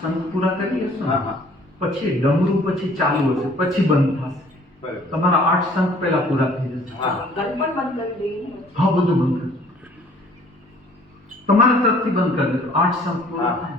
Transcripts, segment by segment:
સંઘ પૂરા કરી હશો ને? હા હા પછી ડમરું પછી ચાલુ હશે, પછી બંધ થશે. બરાબર. તમારા 8 સંઘ પહેલા પૂરા થઈ જશે. હા ઘર પણ બંધ કરી દઈએ. હા, બધું બંધ કરી દો. તમારા તરફથી બંધ કરી દો. 8 સંઘ પૂરા હા. થાય.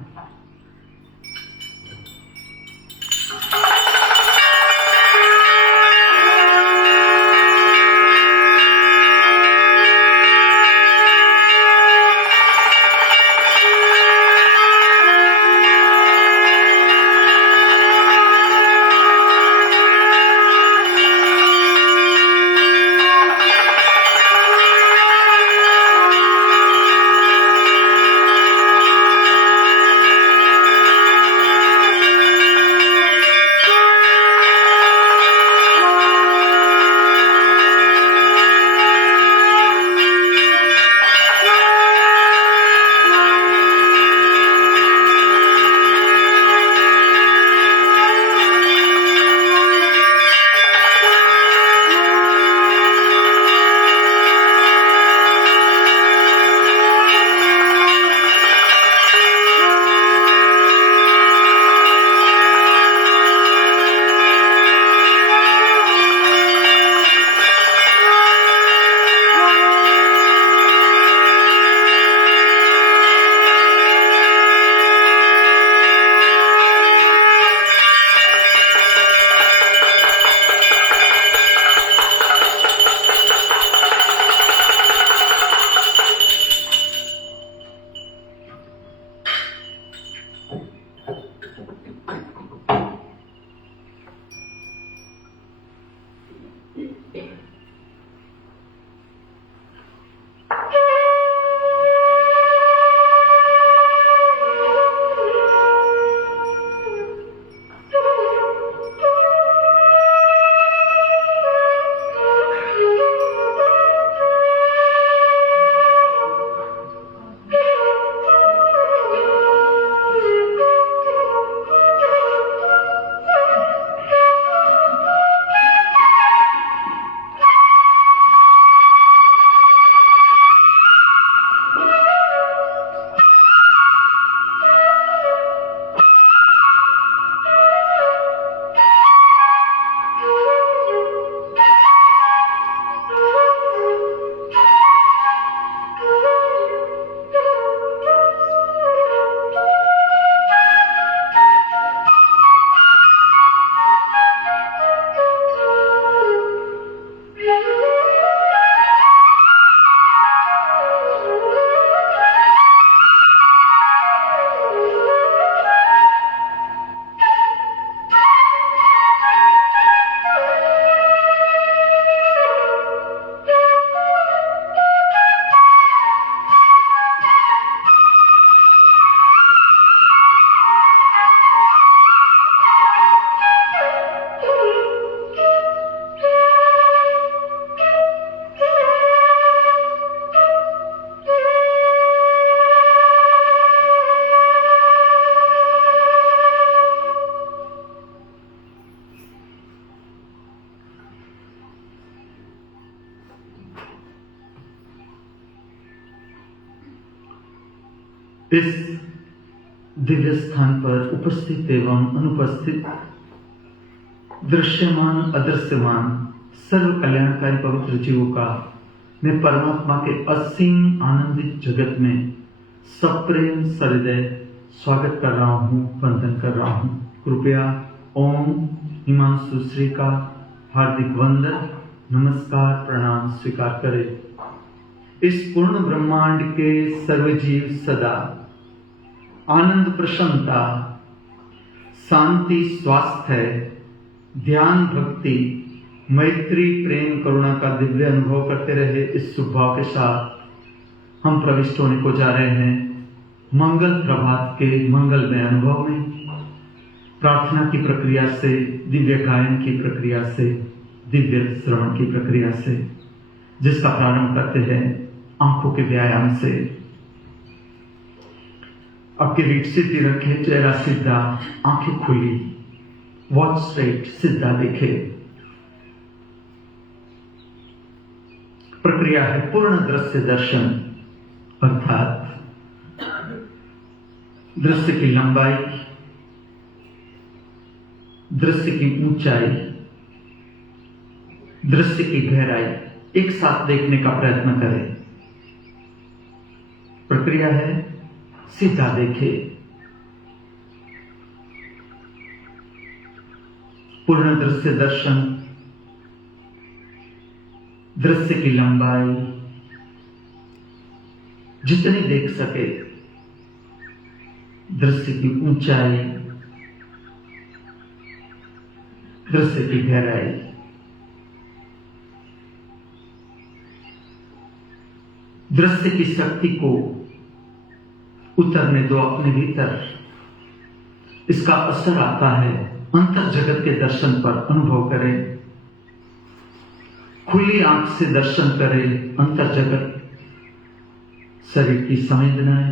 इस दिव्य स्थान पर उपस्थित एवं अनुपस्थित दृश्यमान अदृश्यमान सर्व कल्याणकारी पवित्र जीवों का मैं परमात्मा के असीम आनंदित जगत में सप्रेम सहृदय स्वागत कर रहा हूँ, वंदन कर रहा हूँ। कृपया ओम हिमांशु श्री का हार्दिक वंदन, नमस्कार, प्रणाम स्वीकार करें। इस पूर्ण ब्रह्मांड के सर्वजीव सदा आनंद, प्रसन्नता, शांति, स्वास्थ्य, ध्यान, भक्ति, मैत्री, प्रेम, करुणा का दिव्य अनुभव करते रहे। इस शुभ भाव के साथ हम प्रविष्ट होने को जा रहे हैं मंगल प्रभात के मंगलमय अनुभव में। प्रार्थना की प्रक्रिया से, दिव्य गायन की प्रक्रिया से, दिव्य श्रवण की प्रक्रिया से, जिसका प्रारंभ करते हैं आंखों के व्यायाम से। आपकी रीढ़ सीधी रखें, चेहरा सीधा, आंखें खुली, वॉच स्ट्रेट, सीधा देखे। प्रक्रिया है पूर्ण दृश्य दर्शन, अर्थात दृश्य की लंबाई, दृश्य की ऊंचाई, दृश्य की गहराई एक साथ देखने का प्रयत्न करें। प्रक्रिया है सीधा देखे, पूर्ण दृश्य दर्शन, दृश्य की लंबाई जितनी देख सके, दृश्य की ऊंचाई, दृश्य की गहराई। दृश्य की शक्ति को उतरने दो अपने भीतर। इसका असर आता है अंतर जगत के दर्शन पर। अनुभव करें, खुली आंख से दर्शन करें अंतर जगत, शरीर की संवेदनाएं,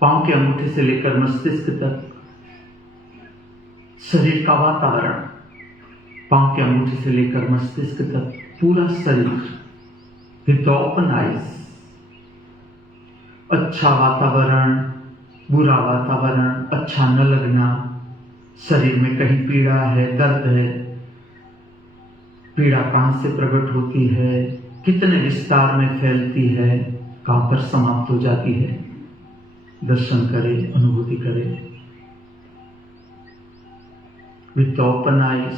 पांव के अंगूठे से लेकर मस्तिष्क तक, शरीर का वातावरण, पांव के अंगूठे से लेकर मस्तिष्क तक, पूरा शरीर विद ओपन आइज। अच्छा वातावरण, बुरा वातावरण, अच्छा न लगना, शरीर में कहीं पीड़ा है, दर्द है, पीड़ा कहां से प्रकट होती है, कितने विस्तार में फैलती है, कहां पर समाप्त हो जाती है। दर्शन करें, अनुभूति करें विद ओपन आइज।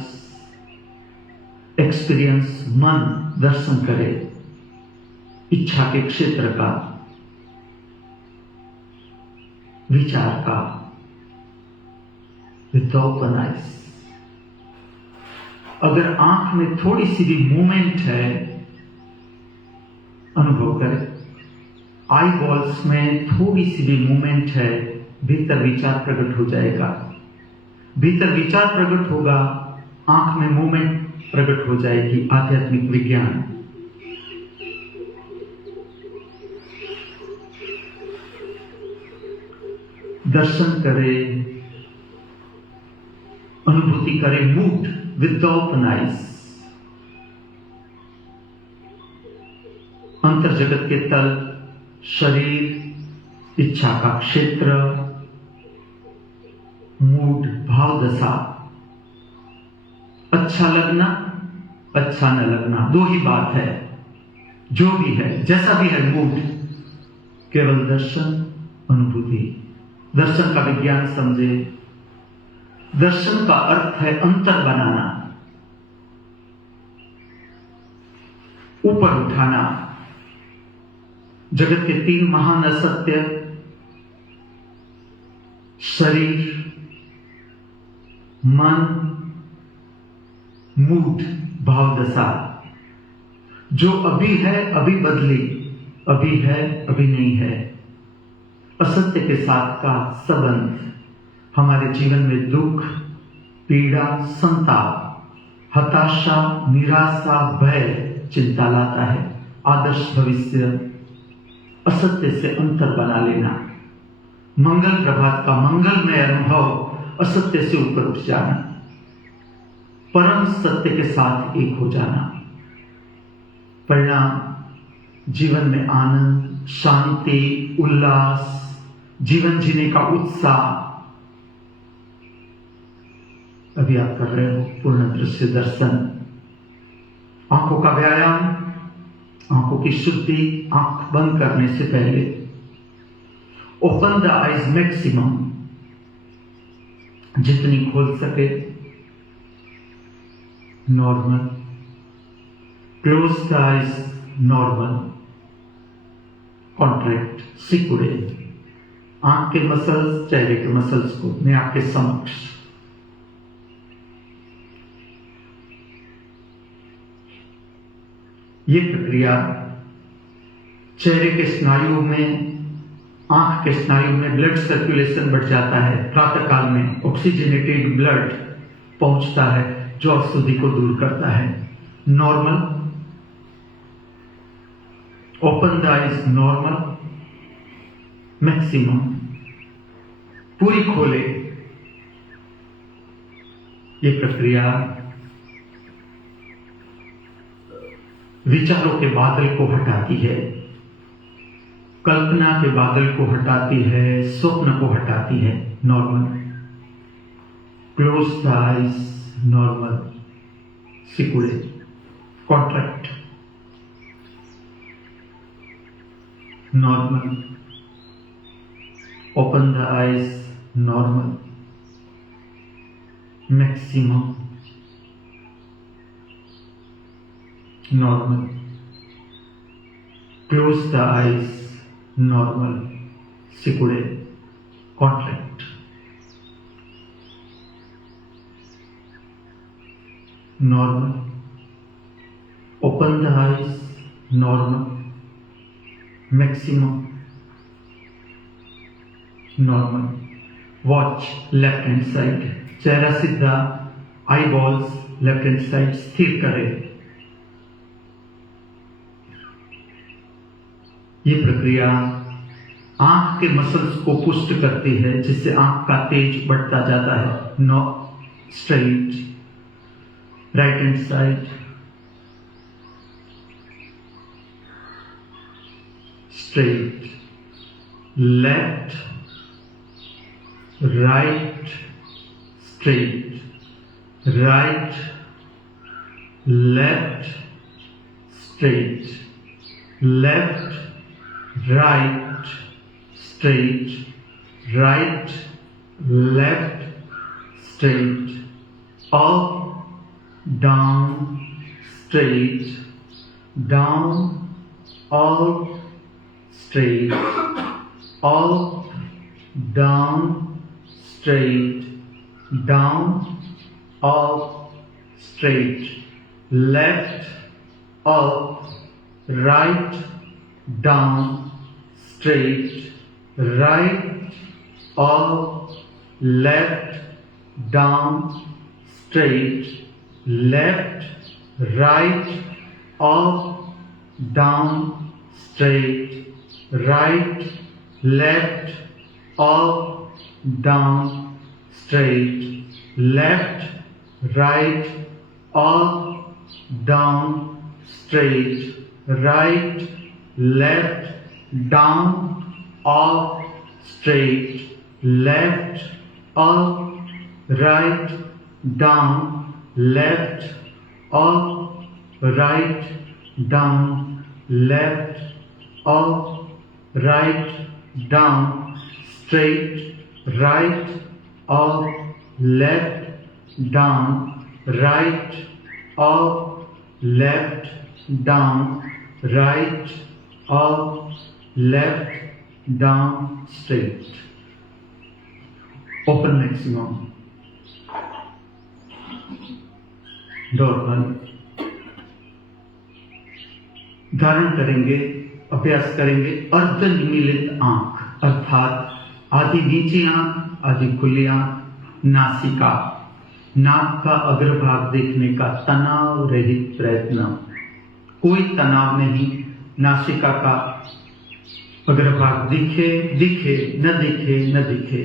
एक्सपीरियंस मन, दर्शन करें इच्छा के क्षेत्र का, विचार का विद ओपन आइज। अगर आंख में थोड़ी सी भी मूवमेंट है, अनुभव करें। आई बॉल्स में थोड़ी सी भी मूवमेंट है, भीतर विचार प्रकट हो जाएगा। भीतर विचार प्रकट होगा, आंख में मूवमेंट प्रकट हो जाएगी। आध्यात्मिक विज्ञान। दर्शन करें, अनुभूति करें मूड विद ओपन आइज। अंतर जगत के तल, शरीर, इच्छा का क्षेत्र, मूड, भाव दशा, अच्छा लगना, अच्छा न लगना, दो ही बात है। जो भी है, जैसा भी है मूड, केवल दर्शन, अनुभूति। दर्शन का विज्ञान समझे। दर्शन का अर्थ है अंतर बनाना, ऊपर उठाना। जगत के तीन महान असत्य, शरीर, मन, मूड, भाव दशा। जो अभी है अभी बदली, अभी है अभी नहीं है। असत्य के साथ का संबंध हमारे जीवन में दुख, पीड़ा, संताप, हताशा, निराशा, भय, चिंता लाता है। आदर्श भविष्य, असत्य से अंतर बना लेना। मंगल प्रभात का मंगलमय अनुभव, असत्य से ऊपर उठ जाना, परम सत्य के साथ एक हो जाना। परिणाम जीवन में आनंद, शांति, उल्लास, जीवन जीने का उत्साह। अभी आप कर रहे हो पूर्ण दृश्य दर्शन। आंखों का व्यायाम, आंखों की शुद्धि। आंख बंद करने से पहले ओपन द आइज मैक्सिमम, जितनी खोल सके normal, close the eyes normal, contract, सिकुड़े। आंख के मसल्स, चेहरे के मसल्स को मैं आपके समक्ष। ये प्रक्रिया चेहरे के स्नायुओं में, आंख के स्नायु में ब्लड सर्कुलेशन बढ़ जाता है। प्रातः काल में ऑक्सीजनेटेड ब्लड पहुंचता है, जो अशुद्धि को दूर करता है। Normal, open the eyes normal, maximum, पूरी खोले। ये प्रक्रिया विचारों के बादल को हटाती है, कल्पना के बादल को हटाती है, स्वप्न को हटाती है। Normal, close the eyes, normal, सिकुड़े, contract, normal, open the eyes, normal, maximum, normal, close the eyes, normal, सिकुड़े, contract, normal, open the eyes, normal, maximum, normal, watch left hand side, चेहरा सीधा, eyeballs left hand side स्थिर करें। ये प्रक्रिया आंख के मसल्स को पुष्ट करती है, जिससे आंख का तेज बढ़ता जाता है। No straight, right hand side, straight, left, right, straight, right, left, straight, left, right, straight, right, left, straight, up, down, straight, down, up, straight, up, down, straight, down, up, straight, left, up, right, down, straight, right, up, left, down, straight, left, right, up, down, straight, right, left, up, down, straight, left, right, up, down, straight, right, left, down, up, straight, left, up, right, down, left, up, right, down, left, up, right, down, straight, right, up, left, down, right, up, left, down, right, up, left, down, straight. Open maximum. Normal धारण करेंगे, अभ्यास करेंगे अर्धनिमीलित आंख, अर्थात आधी नीची आंख, आधी खुली आंख, नासिका, नाक का अग्रभाग देखने का तनाव रहित प्रयत्न, कोई तनाव नहीं। नासिका का अग्रभाग दिखे दिखे, न दिखे न दिखे,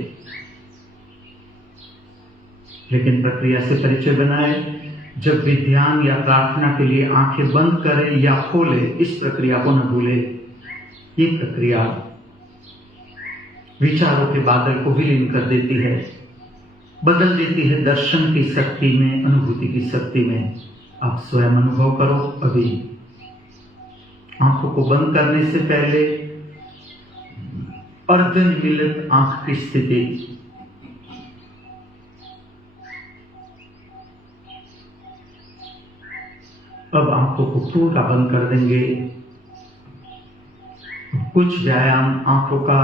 लेकिन प्रक्रिया से परिचय बनाए। जब भी ध्यान या प्रार्थना के लिए आंखें बंद करें या खोले, इस प्रक्रिया को न भूले। ये प्रक्रिया विचारों के बादल को विलीन कर देती है, बदल देती है दर्शन की शक्ति में, अनुभूति की शक्ति में। आप स्वयं अनुभव करो। अभी आंखों को बंद करने से पहले अर्धनिमीलित आंख की स्थिति, अब आंखों को पूरा बंद कर देंगे। कुछ व्यायाम आंखों का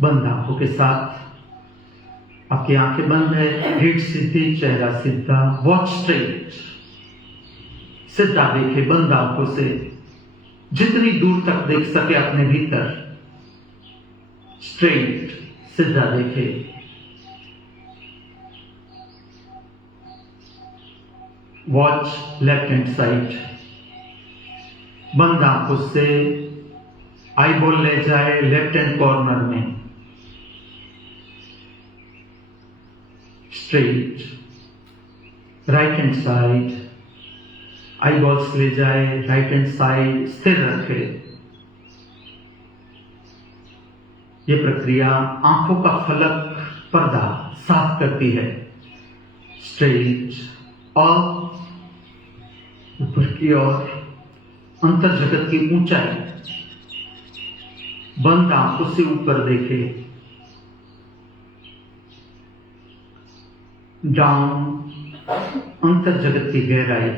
बंद आंखों के साथ। आपकी आंखें बंद है, रीढ़ सीधी, चेहरा सीधा, वॉच स्ट्रेट, सीधा देखे बंद आंखों से, जितनी दूर तक देख सके अपने भीतर, स्ट्रेट, सीधा देखे। वॉच लेफ्ट हैंड साइड, बंद आंखों से आई बॉल ले जाए लेफ्ट हैंड कॉर्नर में, स्ट्रेट, राइट हैंड साइड, आई बॉल्स ले जाए राइट हैंड साइड, स्थिर रखे। ये प्रक्रिया आंखों का फलक पर्दा साफ करती है। स्ट्रेट और ऊपर की ओर अंतर जगत की ऊंचाई, बंद आंखों से ऊपर देखे। डाउन, अंतर जगत की गहराई,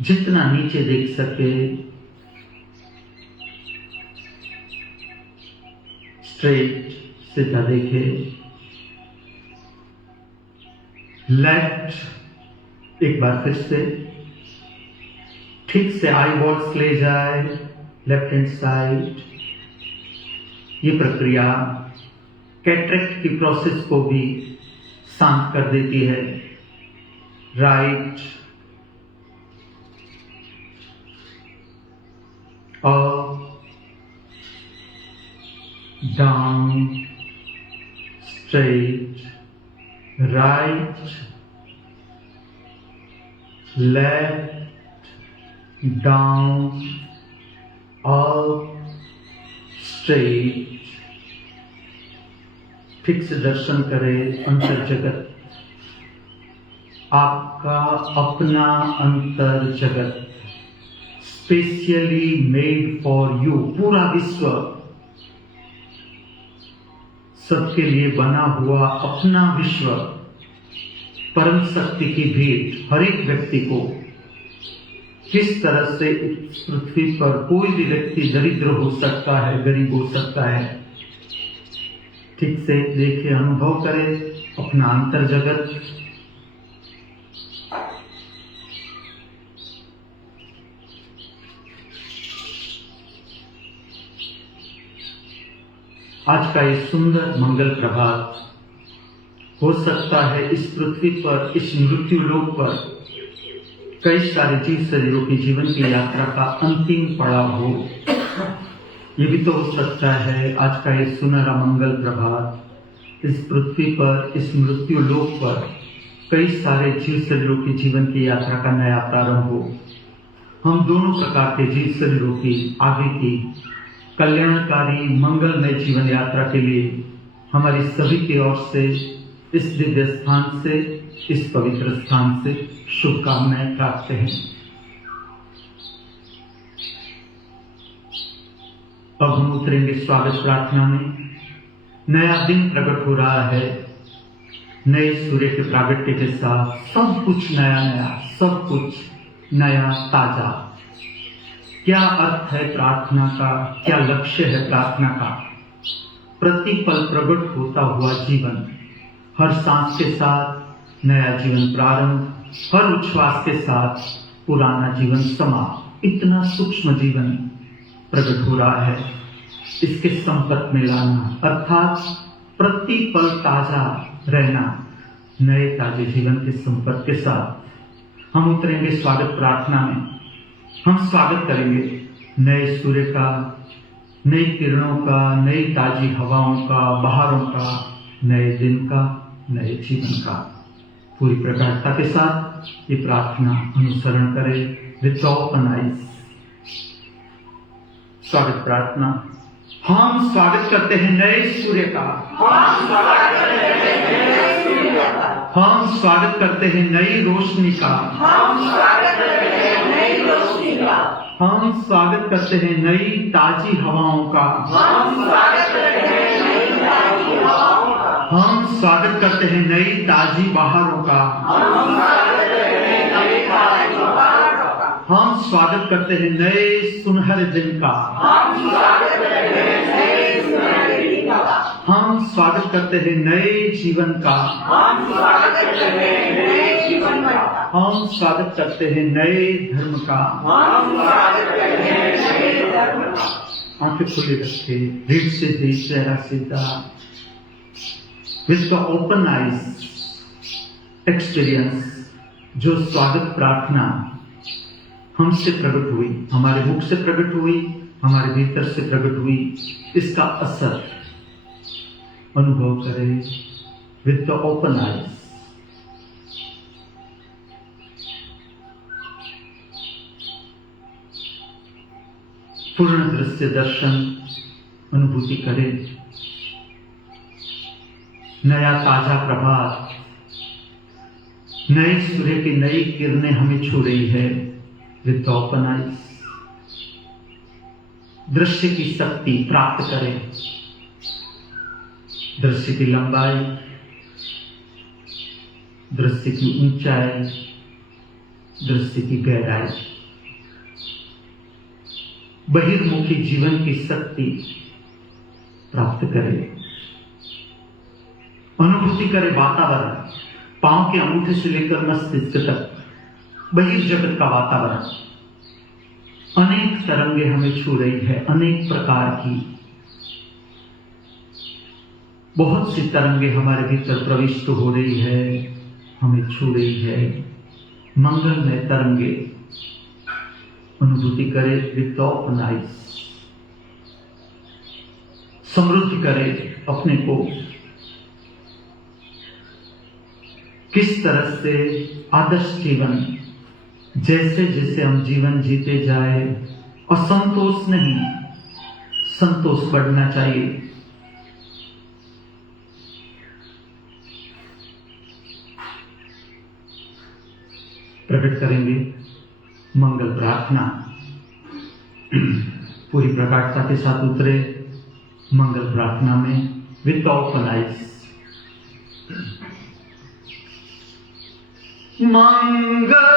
जितना नीचे देख सके। स्ट्रेट, सीधा देखे। लेफ्ट, एक बार फिर से ठीक से आई बॉल्स ले जाए लेफ्ट हैंड साइड। ये प्रक्रिया कैटरेक्ट की प्रोसेस को भी शांत कर देती है। राइट और down, straight, right, left, down और स्ट्रेट। ठीक से दर्शन करें अंतर जगत, आपका अपना अंतर जगत, स्पेशली मेड फॉर यू। पूरा विश्व सबके लिए बना हुआ अपना विश्व, परम शक्ति की भेंट हर एक व्यक्ति को। किस तरह से इस पृथ्वी पर कोई भी व्यक्ति दरिद्र हो सकता है, गरीब हो सकता है। ठीक से देखिए, अनुभव करें अपना अंतर जगत। आज का ये सुंदर मंगल प्रभात हो सकता है इस पृथ्वी पर, इस मृत्यु लोक पर कई सारे जीव शरीरों की जीवन की यात्रा का अंतिम पड़ाव हो। ये भी तो हो सकता है आज का ये सुनहरा मंगल प्रभात इस पृथ्वी पर, इस मृत्यु लोक पर कई सारे जीव शरीरों की जीवन की यात्रा का नया प्रारंभ हो। हम दोनों प्रकार के जीव शरीरों की आगे की कल्याणकारी मंगलमय जीवन यात्रा के लिए हमारी सभी की ओर से, इस दिव्य स्थान से, इस पवित्र स्थान से शुभकामनाएं प्राप्त हैं। अब हम उतरेंगे स्वागत प्रार्थना में। नया दिन प्रकट हो रहा है, नए सूर्य के प्रागट्य के साथ सब कुछ नया नया, सब कुछ नया ताजा। क्या अर्थ है प्रार्थना का, क्या लक्ष्य है प्रार्थना का? प्रतिपल प्रकट होता हुआ जीवन, हर सांस के साथ नया जीवन प्रारंभ, हर उच्छ्वास के साथ पुराना जीवन समाप्त। इतना सूक्ष्म जीवन प्रकट हो रहा है, इसके संपर्क में लाना अर्थात प्रतिपल ताजा रहना, नए ताजे जीवन के संपर्क के साथ हम उतरेंगे स्वागत प्रार्थना में। हम स्वागत करेंगे नए सूर्य का, नई किरणों का, नई ताजी हवाओं का, बहारों का, नए दिन का, नए जीवन का। पूरी प्रगाढ़ता के साथ ये प्रार्थना अनुसरण करें विद ओपन आइज। स्वागत प्रार्थना। हम स्वागत करते हैं नए सूर्य का, हम स्वागत करते हैं नई रोशनी का, हम स्वागत करते हैं नई ताजी हवाओं का, हम स्वागत करते हैं नई ताजी बहारों का, हम स्वागत करते हैं नए सुनहरे दिन का, हम स्वागत करते हैं नए जीवन का, हम स्वागत करते हैं नए धर्म का, आंखें खुली रखे, रीढ़ सीधी, चेहरा सीधा, विद ओपन आइज एक्सपीरियंस। जो स्वागत प्रार्थना हमसे प्रकट हुई, हमारे मुख से प्रकट हुई, हमारे भीतर से प्रकट हुई, इसका असर अनुभव करें विद द ओपन आइज। पूर्ण दृश्य दर्शन अनुभूति करें। नया ताजा प्रभात, नए सूर्य की नई किरणें हमें छू रही है। विद ओपन आइज दृश्य की शक्ति प्राप्त करें, दृश्य की लंबाई, दृश्य की ऊंचाई, दृश्य की गहराई, बहिर्मुखी जीवन की शक्ति प्राप्त करें। अनुभूति करें वातावरण, पांव के अंगूठे से लेकर मस्तिष्क तक बहिर्जगत का वातावरण। अनेक तरंगे हमें छू रही है, अनेक प्रकार की बहुत सी तरंगे हमारे भीतर प्रविष्ट हो रही है, हमें छू रही है। मंगलमय तरंगे अनुभूति करे विद ओपन आइज। समृद्ध करे अपने को, किस तरह से आदर्श जीवन, जैसे जैसे हम जीवन जीते जाए, असंतोष नहीं, संतोष बढ़ना चाहिए। प्रकट करेंगे मंगल प्रार्थना। पूरी प्रकाशता के साथ उतरे मंगल प्रार्थना में विद ओपन आइज। मंगलम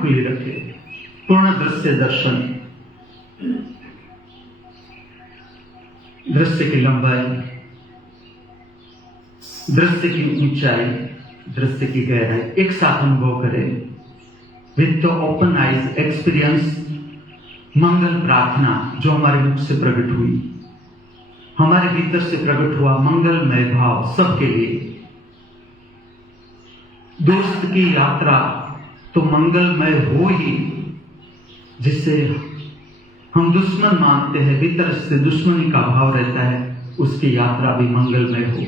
खुली रखे। पूर्ण दृश्य दर्शन, दृश्य की लंबाई, दृश्य की ऊंचाई, दृश्य की गहराई एक साथ अनुभव करें। विद ओपन आइज एक्सपीरियंस मंगल प्रार्थना जो हमारे मुख से प्रकट हुई, हमारे भीतर से प्रकट हुआ मंगलमय भाव सबके लिए। दोस्त की यात्रा तो मंगलमय हो ही, जिसे हम दुश्मन मानते हैं, भीतर से दुश्मनी का भाव रहता है, उसकी यात्रा भी मंगलमय हो।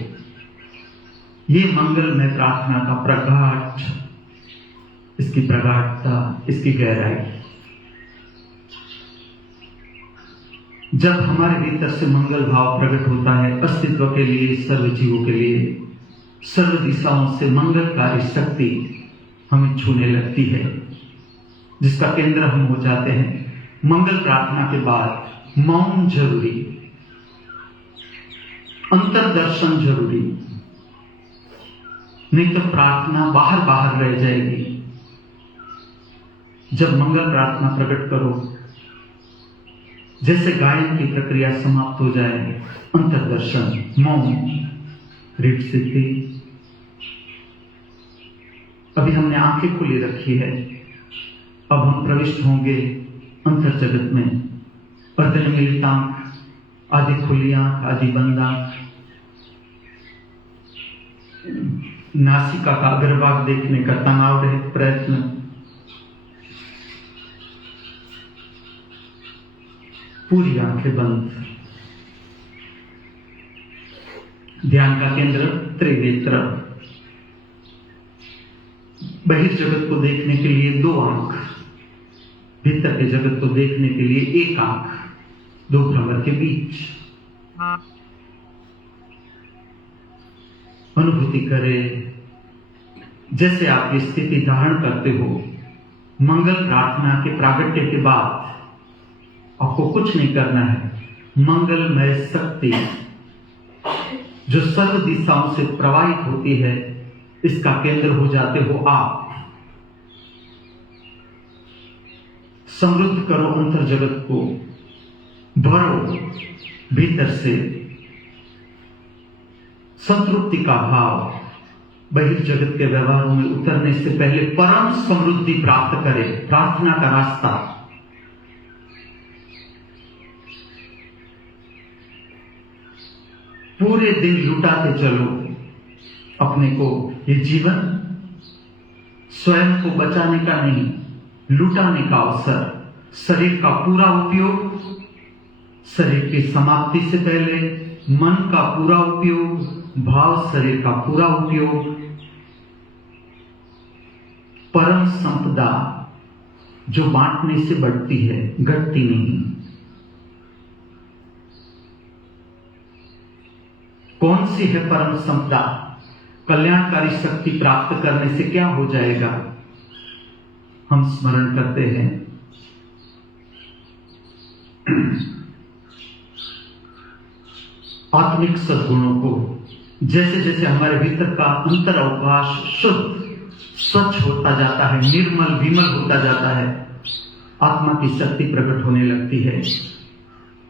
ये मंगलमय प्रार्थना का प्रगाढ़, इसकी प्रगाढ़ता, इसकी गहराई। जब हमारे भीतर से मंगल भाव प्रकट होता है, अस्तित्व के लिए, सर्व जीवों के लिए, सर्व दिशाओं से मंगलकारी शक्ति हमें छूने लगती है, जिसका केंद्र हम हो जाते हैं। मंगल प्रार्थना के बाद मौन जरूरी, अंतर्दर्शन जरूरी, नहीं तो प्रार्थना बाहर बाहर रह जाएगी। जब मंगल प्रार्थना प्रकट करो, जैसे गायन की प्रक्रिया समाप्त हो जाए, अंतर्दर्शन, मौन, रीढ़ सिद्धि। अभी हमने आंखें खुली रखी है, अब हम प्रविष्ट होंगे अंतर जगत में। अर्धनिमीलित आंख, आधी खुली आंख, आधी बंद आंख, नासिका का अग्रभाग देखने का तनाव रहित प्रयत्न, पूरी आंखें बंद। ध्यान का केंद्र त्रिनेत्र, बहिर्जगत को देखने के लिए 2 आंख, भीतर के जगत को देखने के लिए 1 आंख, 2 भ्रमर के बीच। अनुभूति करें जैसे आप ये स्थिति धारण करते हो। मंगल प्रार्थना के प्रागट्य के बाद आपको कुछ नहीं करना है। मंगलमय शक्ति जो सर्व दिशाओं से प्रवाहित होती है, इसका केंद्र हो जाते हो आप। समृद्ध करो अंतर जगत को, भरो भीतर से संतृप्ति का भाव। बहिर्जगत के व्यवहारों में उतरने से पहले परम समृद्धि प्राप्त करें। प्रार्थना का रास्ता, पूरे दिन लुटाते चलो अपने को। ये जीवन स्वयं को बचाने का नहीं, लुटाने का अवसर। शरीर का पूरा उपयोग, शरीर की समाप्ति से पहले मन का पूरा उपयोग, भाव शरीर का पूरा उपयोग। परम संपदा जो बांटने से बढ़ती है, घटती नहीं। कौन सी है परम संपदा? कल्याणकारी शक्ति प्राप्त करने से क्या हो जाएगा? हम स्मरण करते हैं, आत्मिक सद्गुणों को। जैसे जैसे हमारे भीतर का अंतर अवकाश शुद्ध स्वच्छ होता जाता है, निर्मल विमल होता जाता है, आत्मा की शक्ति प्रकट होने लगती है।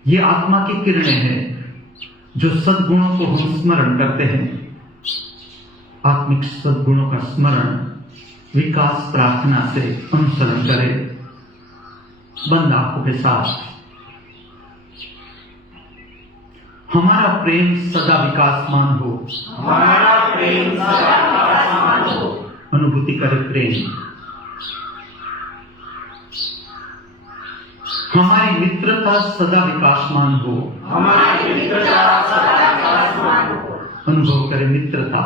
ये आत्मा की किरणें हैं जो सद्गुणों को हम स्मरण करते हैं। आत्मिक सद्गुणों का स्मरण विकास प्रार्थना से अनुसरण करें। बंद आंखों के साथ हमारा प्रेम सदा विकासमान हो। हमारा प्रेम सदा विकासमान हो। अनुभूति करे प्रेम। हमारी मित्रता सदा विकासमान हो। हमारी मित्रता सदा विकासमान हो। अनुभव करे मित्रता।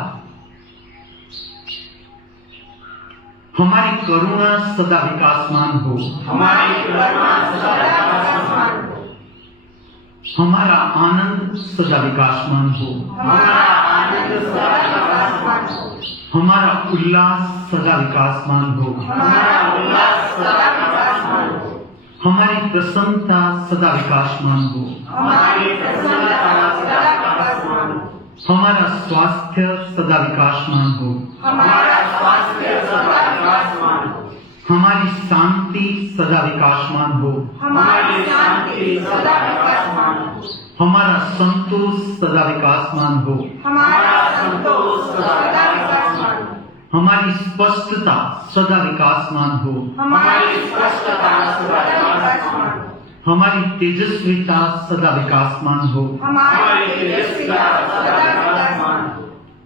हमारी करुणा सदा विकासमान हो। हमारी करुणा सदा विकासमान हो। हमारा आनंद सदा विकासमान हो। हमारा आनंद सदा विकासमान हो। हमारा उल्लास सदा विकासमान हो। हमारा उल्लास सदा विकासमान हो। हमारी प्रसन्नता सदा विकासमान हो। हमारी प्रसन्नता सदा विकासमान हो। हमारा स्वास्थ्य सदा विकासमान हो। हमारा स्वास्थ्य सदा विकासमान हो। हमारी शांति सदा विकासमान हो, हमारी शांति सदा विकासमान हो, हमारा संतोष सदा विकासमान हो, हमारा संतोष सदा विकासमान हो, हमारी स्पष्टता सदा विकासमान हो, हमारी स्पष्टता सदा विकासमान हो, हमारी तेजस्विता सदा विकासमान हो, हमारी तेजस्विता सदा विकासमान हो,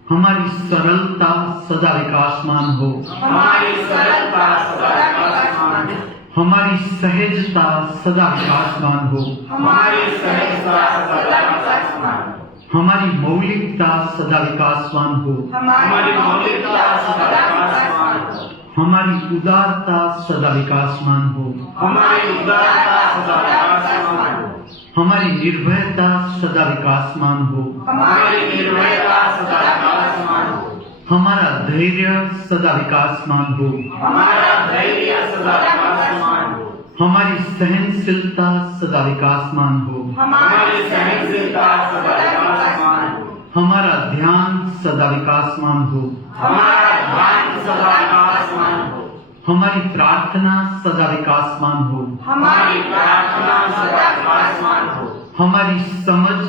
हमारी सरलता सदा विकासमान हो, हमारी सरलता सदा विकासमान हो, हमारी सहजता सदा विकासमान हो, हमारी सहजता सदा विकासमान हो, हमारी मौलिकता सदा विकासमान हो, हमारी मौलिकता सदा विकासमान हो, हमारी उदारता सदा विकासमान हो, हमारी उदारता सदा विकासमान हो, हमारी निर्भयता सदा विकासमान हो, हमारी निर्भयता सदा विकासमान हो, हमारा धैर्य सदा विकासमान हो, हमारा धैर्य सदा विकासमान हो, हमारी सहनशीलता सदा विकासमान हो, हमारी सहनशीलता सदा विकासमान हो, हमारा ध्यान सदा विकासमान हो, हमारा ध्यान सदा विकासमान हो, हमारी प्रार्थना सदा विकासमान हो, हमारी प्रार्थना सदा विकासमान हो, हमारी समझ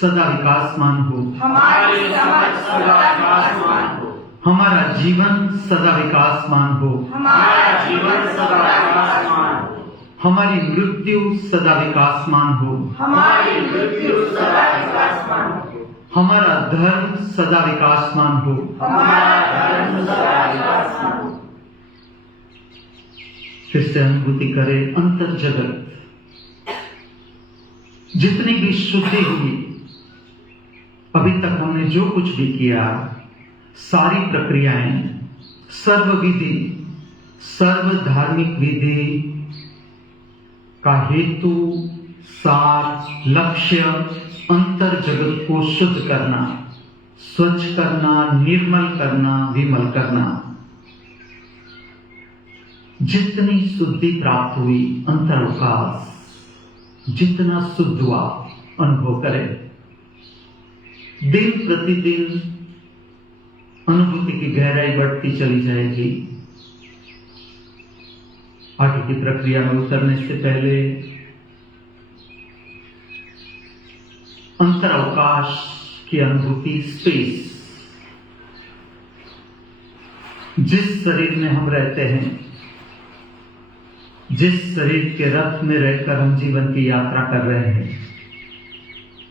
सदा विकासमान हो, हमारी समझ सदा विकासमान हो, हमारा जीवन सदा विकासमान हो, हमारा जीवन सदा विकासमान हो, हमारी मृत्यु सदा विकासमान हो, हमारी मृत्यु सदा विकासमान हो, हमारा धर्म सदा विकासमान हो, हमारा धर्म सदा विकासमान हो। फिर से अनुभूति करें अंतर जगत जितनी भी शुद्धि हुई, अभी तक हमने जो कुछ भी किया, सारी प्रक्रियाएं, सर्व विधि, सर्व धार्मिक विधि का हेतु, सार, लक्ष्य अंतर जगत को शुद्ध करना, स्वच्छ करना, निर्मल करना, विमल करना। जितनी शुद्धि प्राप्त हुई, अंतरवकाश जितना शुद्ध हुआ, अनुभव करें। दिन प्रतिदिन अनुभूति की गहराई बढ़ती चली जाएगी। आगे की प्रक्रिया में उतरने से पहले अंतरवकाश की अनुभूति, स्पेस, जिस शरीर में हम रहते हैं, जिस शरीर के रथ में रहकर हम जीवन की यात्रा कर रहे हैं,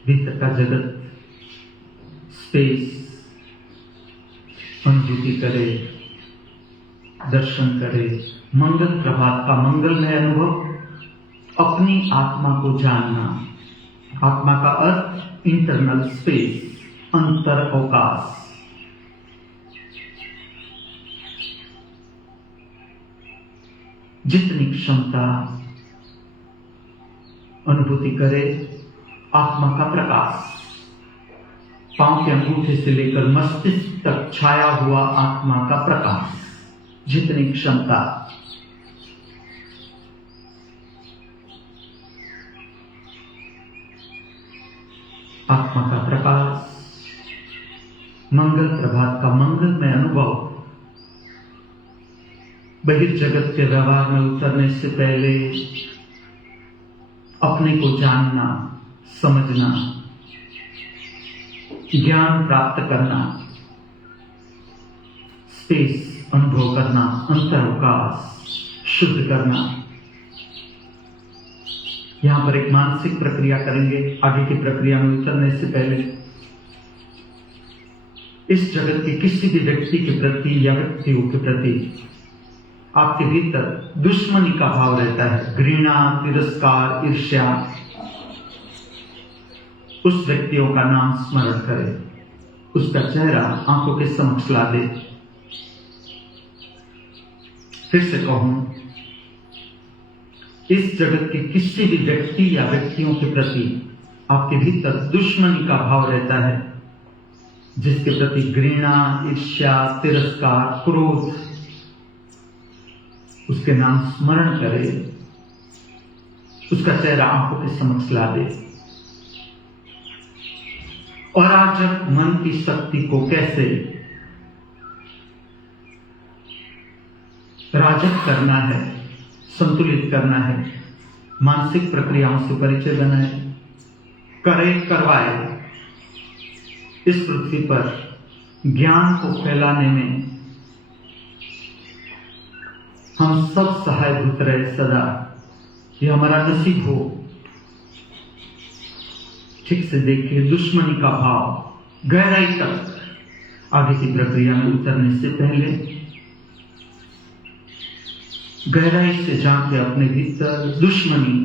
भीतर का जगत, स्पेस, अनुभूति करे, दर्शन करे। मंगल प्रभात का मंगलमय अनुभव, अपनी आत्मा को जानना। आत्मा का अर्थ इंटरनल स्पेस, अंतर अवकाश। जितनी क्षमता अनुभूति करे, आत्मा का प्रकाश, पांव के अंगूठे से लेकर मस्तिष्क तक छाया हुआ आत्मा का प्रकाश, जितनी क्षमता। आत्मा का प्रकाश, मंगल प्रभात का मंगलमय अनुभव। बहिर्जगत के व्यवहार में उतरने से पहले अपने को जानना, समझना, ज्ञान प्राप्त करना, स्पेस अनुभव करना, अंतरवकाश शुद्ध करना। यहां पर एक मानसिक प्रक्रिया करेंगे। आगे की प्रक्रिया में उतरने से पहले इस जगत के किसी भी व्यक्ति के प्रति या व्यक्तियों के प्रति आपके भीतर दुश्मनी का भाव रहता है, घृणा, तिरस्कार, ईर्ष्या, उस व्यक्तियों का नाम स्मरण करें, उसका चेहरा आंखों के समक्ष ला दे। फिर से कहूं, इस जगत के किसी भी व्यक्ति या व्यक्तियों के प्रति आपके भीतर दुश्मनी का भाव रहता है, जिसके प्रति घृणा, ईर्ष्या, तिरस्कार, क्रोध, उसके नाम स्मरण करे, उसका चेहरा आंखों के समक्ष ला दे। और अराजक मन की शक्ति को कैसे राजक करना है, संतुलित करना है, मानसिक प्रक्रियाओं से परिचय बनाए, करे करवाए, इस पृथ्वी पर ज्ञान को फैलाने में हम सब सहायभूत रहे सदा, ये हमारा नसीब हो। ठीक से देखिए, दुश्मनी का भाव गहराई तक आगे की प्रक्रिया में उतरने से पहले गहराई से झांके अपने भीतर दुश्मनी,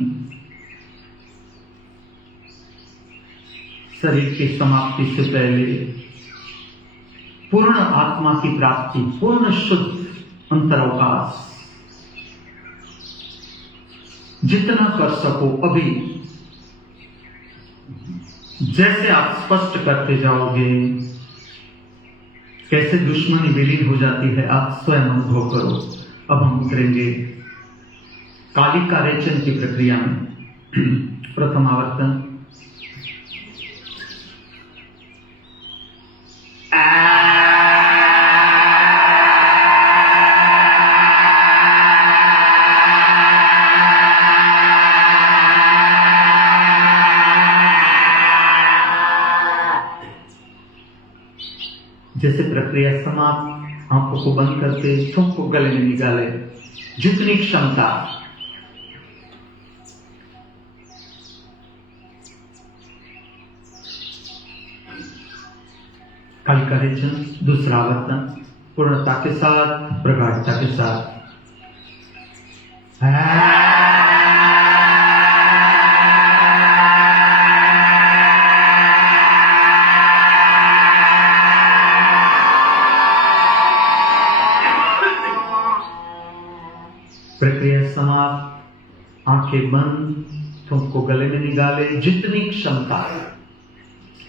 शरीर की समाप्ति से पहले पूर्ण आत्मा की प्राप्ति, पूर्ण शुद्ध अंतरावकाश जितना कर सको अभी, जैसे आप स्पष्ट करते जाओगे कैसे दुश्मनी विलीन हो जाती है, आप स्वयं अनुभव करो। अब हम उतरेंगे कालिका रेचन की प्रक्रिया में। प्रथम आवर्तन जैसे प्रक्रिया समाप्त, आंखों को बंद करके थूक को गले में निकाले, जितनी क्षमता। कालिका रेचन दूसरा आवर्तन पूर्णता के साथ, प्रगाढ़ता के साथ। प्रक्रिया समाप्त, आंखें बंद, थूक को गले में निकाले, जितनी क्षमता।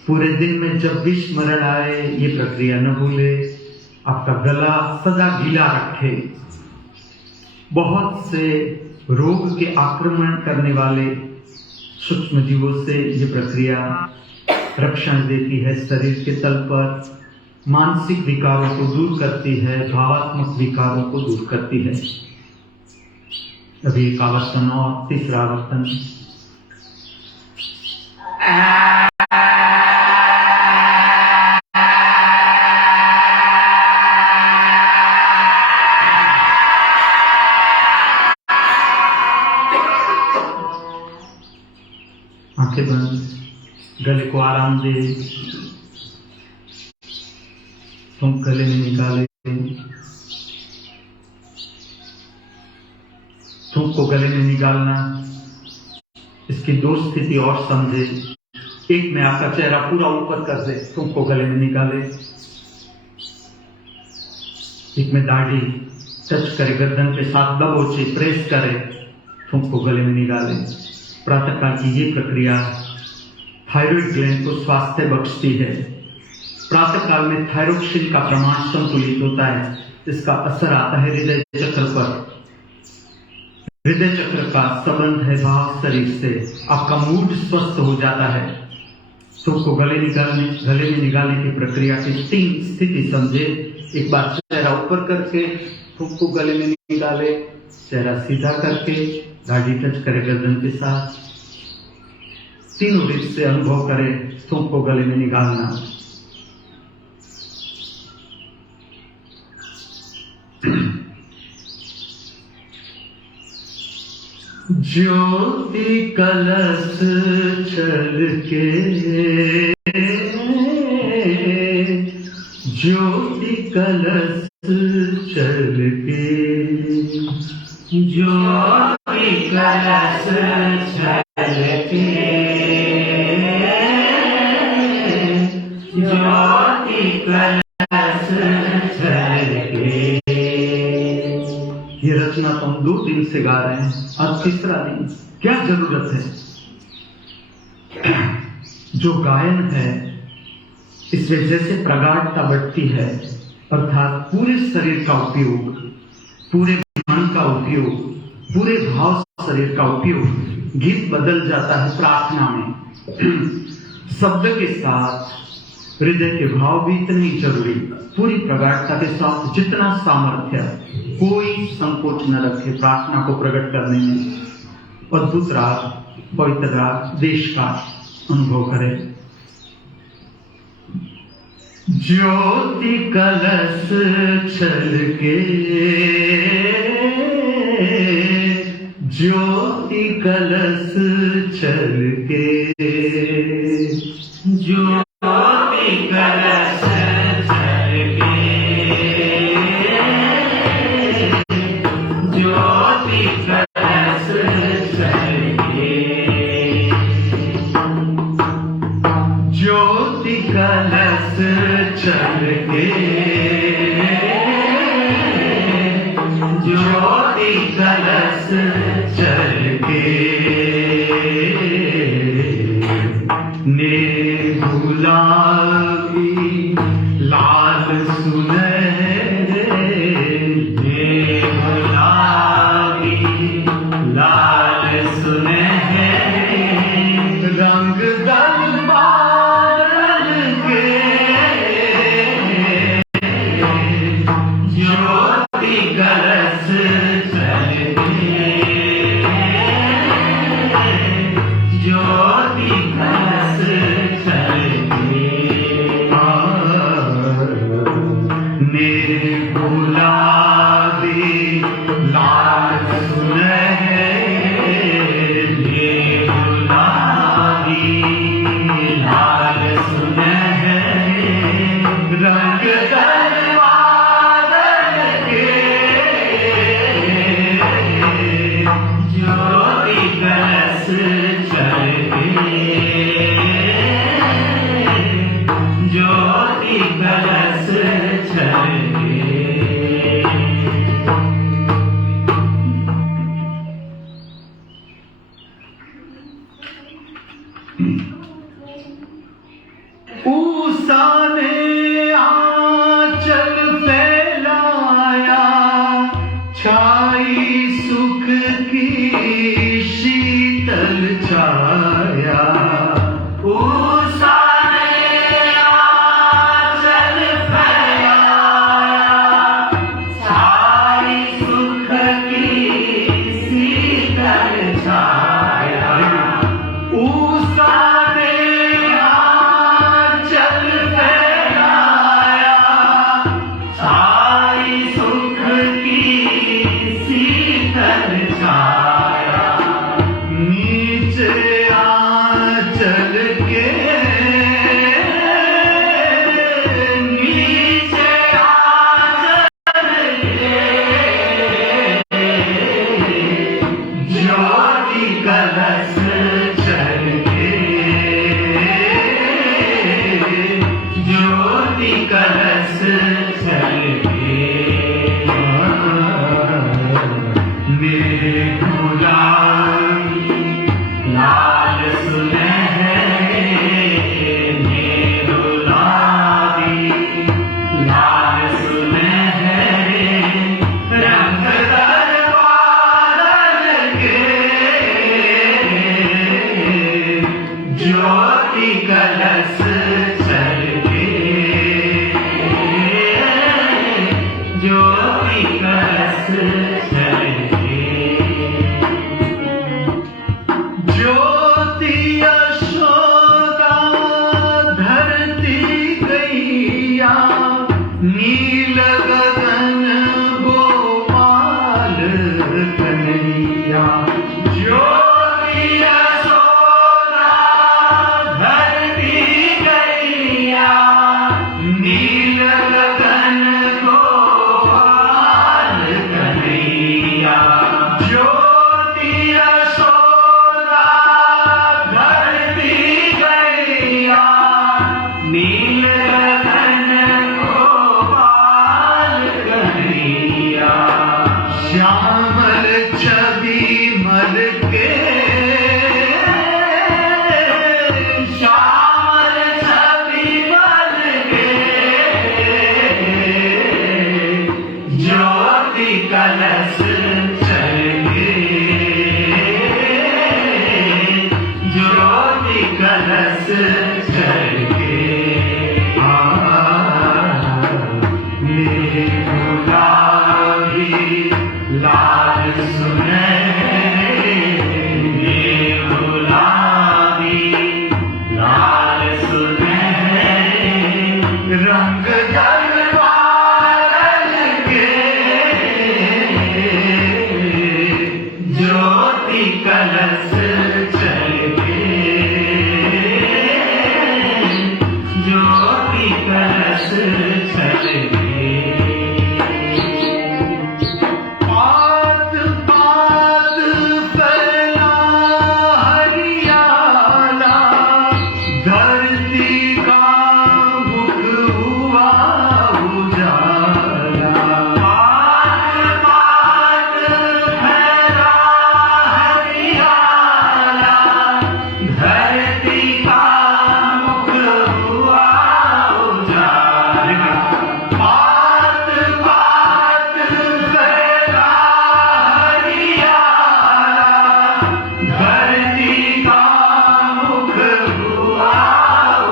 पूरे दिन में जब भी स्मरण आए ये प्रक्रिया न भूले, आपका गला सदा गीला रखे। बहुत से रोग के आक्रमण करने वाले सूक्ष्म जीवों से ये प्रक्रिया रक्षण देती है। शरीर के तल पर मानसिक विकारों को दूर करती है, भावात्मक विकारों को दूर करती है। अभी एक आवर्तन और तीसरा आवर्तन। आंखें बंद, गले को आराम दे, तुम गले में निकाले, थूक को गले में निकालना। इसकी दो स्थिति और समझे। एक में आपका चेहरा पूरा ऊपर कर दे, थूक को गले में निकाले। एक में दाढ़ी टच करे, गर्दन के साथ दबोचे, प्रेस करे, थूक को गले में निकाले। प्रातःकाल की ये प्रक्रिया थायराइड ग्लैंड को स्वास्थ्य बख्शती है। प्रातःकाल में थायरोक्सिन का प्रमाण संतुलित होता है। इसका असर आता है हृदय चक्र पर। हृदय चक्र का संबंध है भाव शरीर से। आपका मूड स्वस्थ हो जाता है। थूक को गले में निकालने की प्रक्रिया की 3 स्थिति समझे। एक बार चेहरा ऊपर करके थूक को गले में निकाले, चेहरा सीधा करके, दाढ़ी टच करे गर्दन के साथ। तीनों रीत से अनुभव करे थूक को गले में निकालना। ज्योति कलश छलके, ज्योति कलश छलके, ज्योति कलश छलके, ज्योति कलश छलके। ये रचना तो हम 2 दिन से गा रहे हैं, आज तीसरा दिन। क्या जरूरत है? जो गायन है इसमें जैसे प्रगाढ़ता बढ़ती है, अर्थात पूरे शरीर का उपयोग, पूरे मन का उपयोग, पूरे भाव शरीर का उपयोग, गीत बदल जाता है प्रार्थना में। शब्द के साथ हृदय के भाव भी इतने ही जरूरी, पूरी प्रगाढ़ता के साथ जितना सामर्थ्य, कोई संकोच न रखे प्रार्थना को प्रकट करने में। अद्भुत राग, पवित्र राग देश का अनुभव करें। ज्योति कलश छलके, ज्योति कलश छलके, ज्योति कलश छलके, ज्योति कलश छलके, ज्योति कलश छलके, ज्योति कलश छलके, ने गुलाबी लाल सुनहरे, ने गुलाबी लाल सुनहरे, रंग दरबार के, ज्योति कलश छलके, ज्योति कलश छलके, मेरे गुलाबी लाल सुनहरे, मेरे गुलाबी लाल सुनहरे, रंग दरबार के, ज्योति कलश छलके, ज्योति कलश छलके। ऊषा ने आंचल फैलाया, छाई सुख की शीतल छाया, ऊषा ने आंचल फैलाया, छाई सुख की शीतल छाया, ऊषा ने आंचल फैलाया, छाई सुख की शीतल छाया, नीचे आंचल के, नीचे आंचल के, ज्योति कलश छलके, ज्योति कलश छलके, मेरे गुलाबी लाल सुनहरे, मेरे गुलाबी लाल सुनहरे, रंग दरबार के, ज्योति कलश छलके, ज्योति कलश छलके, ज्योति यशोदा धरती गैया, नील गगन गोपाल कन्हैया, ज्योति यशोदा धरती गैया, नील गगन गोपाल कन्हैया, ज्योति यशोदा धरती गैया, नील गगन गोपाल कन्हैया, श्यामल छवि मल के, श्यामल छवि मल के, ज्योति कलश छलके, ज्योति कलश छलके, लाल सुनहरे गुलाबी, लाल सुनहरे रंग दरबार के, ज्योति कलश चल के, ज्योति कलश चल के। पात पात फैला हरियाला, धरती का मुख हुआ उजाला। पात पात फैला हरियाला, धरती का मुख हुआ उजाला। पात पात फैला हरियाला, धरती का मुख हुआ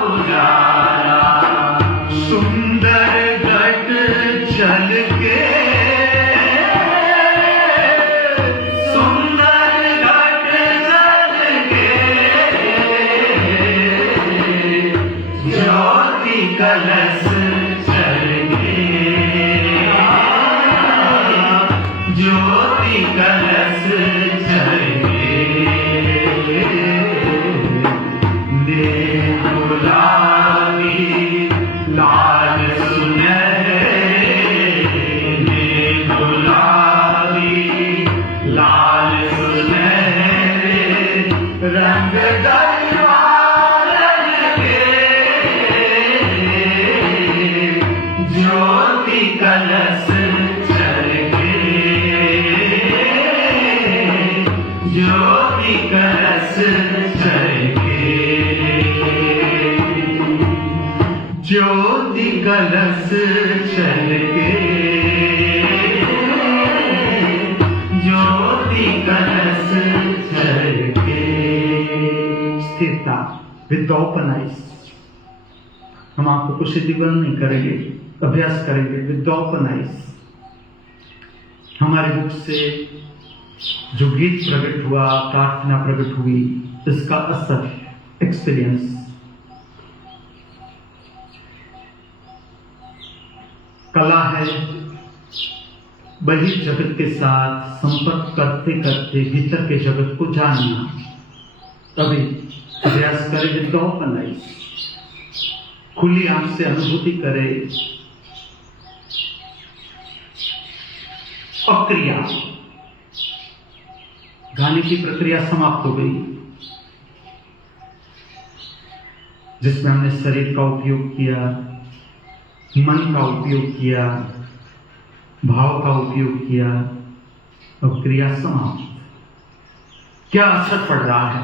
उजाला। सुंदर घट चल के, सुंदर घट चल के, ज्योति कलश चल के, ज्योति कलश चल के। ने गुलाबी लाल सुनहरे, ने गुलाबी लाल सुनहरे रंग दरबार के, ज्योति कलश चल के, ज्योति कलश चल के, ज्योति कलश चल के, ज्योति कलश चल के। स्थिरता विद ओपन आइज। हम आंखों को सीधी बंद नहीं करेंगे, अभ्यास करेंगे विद ओपन आइज। हमारे मुख से जो गीत प्रकट हुआ, प्रार्थना प्रकट हुई, इसका असर, एक्सपीरियंस कला है बहिर् जगत के साथ संपर्क करते करते भीतर के जगत को जानना। तभी अभ्यास करें विद ओपन आइज। खुली आंख से अनुभूति करे। प्रक्रिया, गाने की प्रक्रिया समाप्त हो गई, जिसमें हमने शरीर का उपयोग किया, मन का उपयोग किया, भाव का उपयोग किया। अब क्रिया समाप्त। क्या असर पड़ रहा है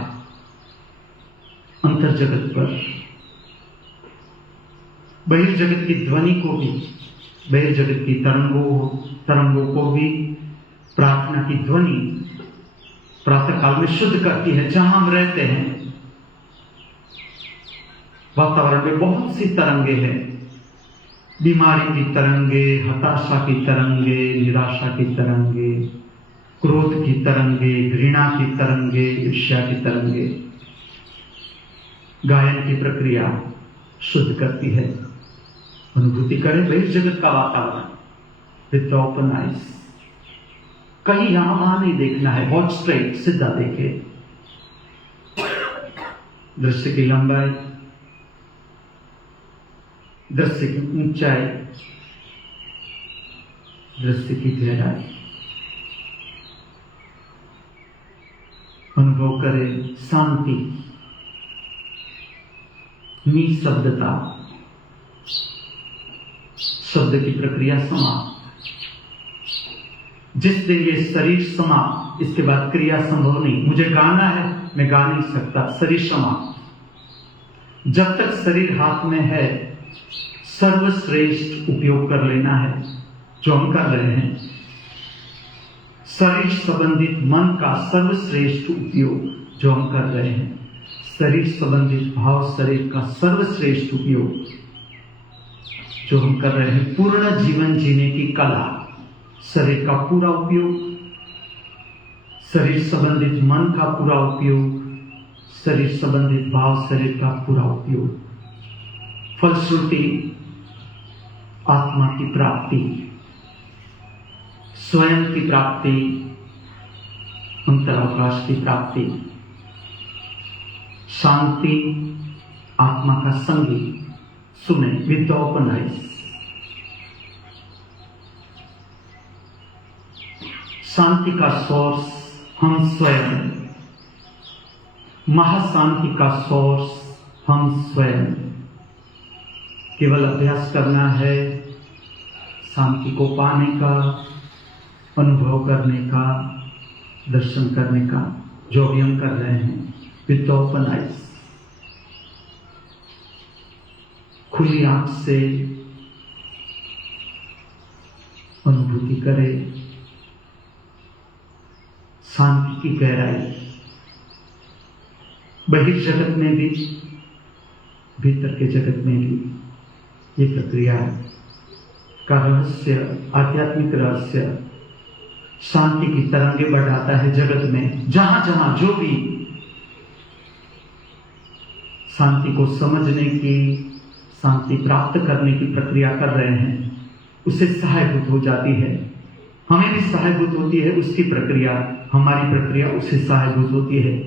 अंतर जगत पर? बहिर्जगत की ध्वनि को भी, बहिर्जगत की तरंगों को भी प्रार्थना की ध्वनि प्रातः काल में शुद्ध करती है। जहां हम रहते हैं वातावरण में बहुत सी तरंगे हैं, बीमारी की तरंगे, हताशा की तरंगे, निराशा की तरंगे, क्रोध की तरंगे, घृणा की तरंगे, ईर्ष्या की तरंगे। गायन की प्रक्रिया शुद्ध करती है। अनुभूति करें बहिर्जगत का वातावरण विद ओपन आइज। कहीं यहां वहां नहीं देखना है, बहुत स्ट्रेट, सीधा देखे। दृश्य की लंबाई, दृश्य की ऊंचाई, दृश्य की गहराई अनुभव करें। शांति, निशब्दता, शब्द की प्रक्रिया समाप्त। जिस दिन ये शरीर समाप्त, इसके बाद क्रिया संभव नहीं। मुझे गाना है, मैं गा नहीं सकता, शरीर समाप्त। जब तक शरीर हाथ में है, सर्वश्रेष्ठ उपयोग कर लेना है जो हम कर रहे हैं। शरीर संबंधित मन का सर्वश्रेष्ठ उपयोग जो हम कर रहे हैं। शरीर संबंधित भाव, शरीर का सर्वश्रेष्ठ उपयोग जो हम कर रहे हैं। पूर्ण जीवन जीने की कला, शरीर का पूरा उपयोग, शरीर संबंधित मन का पूरा उपयोग, शरीर संबंधित भाव शरीर का पूरा उपयोग, फलश्रुति आत्मा की प्राप्ति, स्वयं की प्राप्ति, अंतरावकाश की प्राप्ति, शांति आत्मा का संगी। सुने विद द ओपन आइज। शांति का सोर्स हम स्वयं, महाशांति का सोर्स हम स्वयं। केवल अभ्यास करना है शांति को पाने का, अनुभव करने का, दर्शन करने का, जो भी हम कर रहे हैं विद द ओपन आइज। खुली आंख से अनुभूति करें शांति की गहराई, बहिर्जगत में भी, भीतर के जगत में भी। ये प्रक्रिया का रहस्य, आध्यात्मिक रहस्य, शांति की तरंगे बढ़ाता है जगत में। जहां जहां जो भी शांति को समझने की, शांति प्राप्त करने की प्रक्रिया कर रहे हैं, उसे सहायभूत हो जाती है। हमें भी सहायभूत होती है उसकी प्रक्रिया, हमारी प्रक्रिया उसे सहायभूत होती है।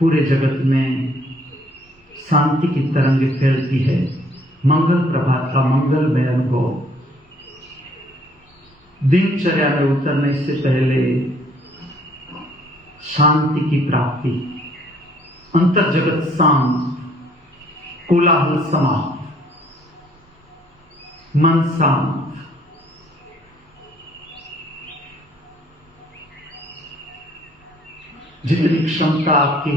पूरे जगत में शांति की तरंगे फैलती है। मंगल प्रभात का मंगलमय अनुभव। दिनचर्या में उतरने से पहले शांति की प्राप्ति, अंतर जगत शांत, कोलाहल समाप्त, मन शांत। जितनी क्षमता आपकी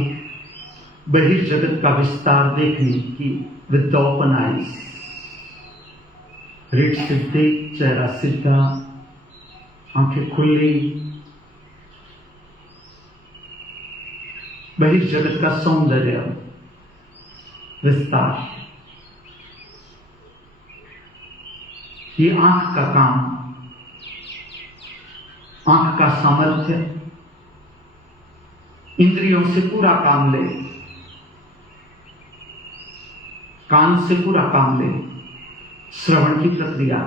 बहिर्जगत का विस्तार देखने की विद द ओपन आइज, रीढ़ सीधे, चेहरा सीधा, आंखें खुली, बहिर्जगत का सौंदर्य, विस्तार। ये आंख का काम, आंख का सामर्थ्य इंद्रियों से पूरा काम ले, कान से पूरा काम ले, श्रवण की प्रक्रिया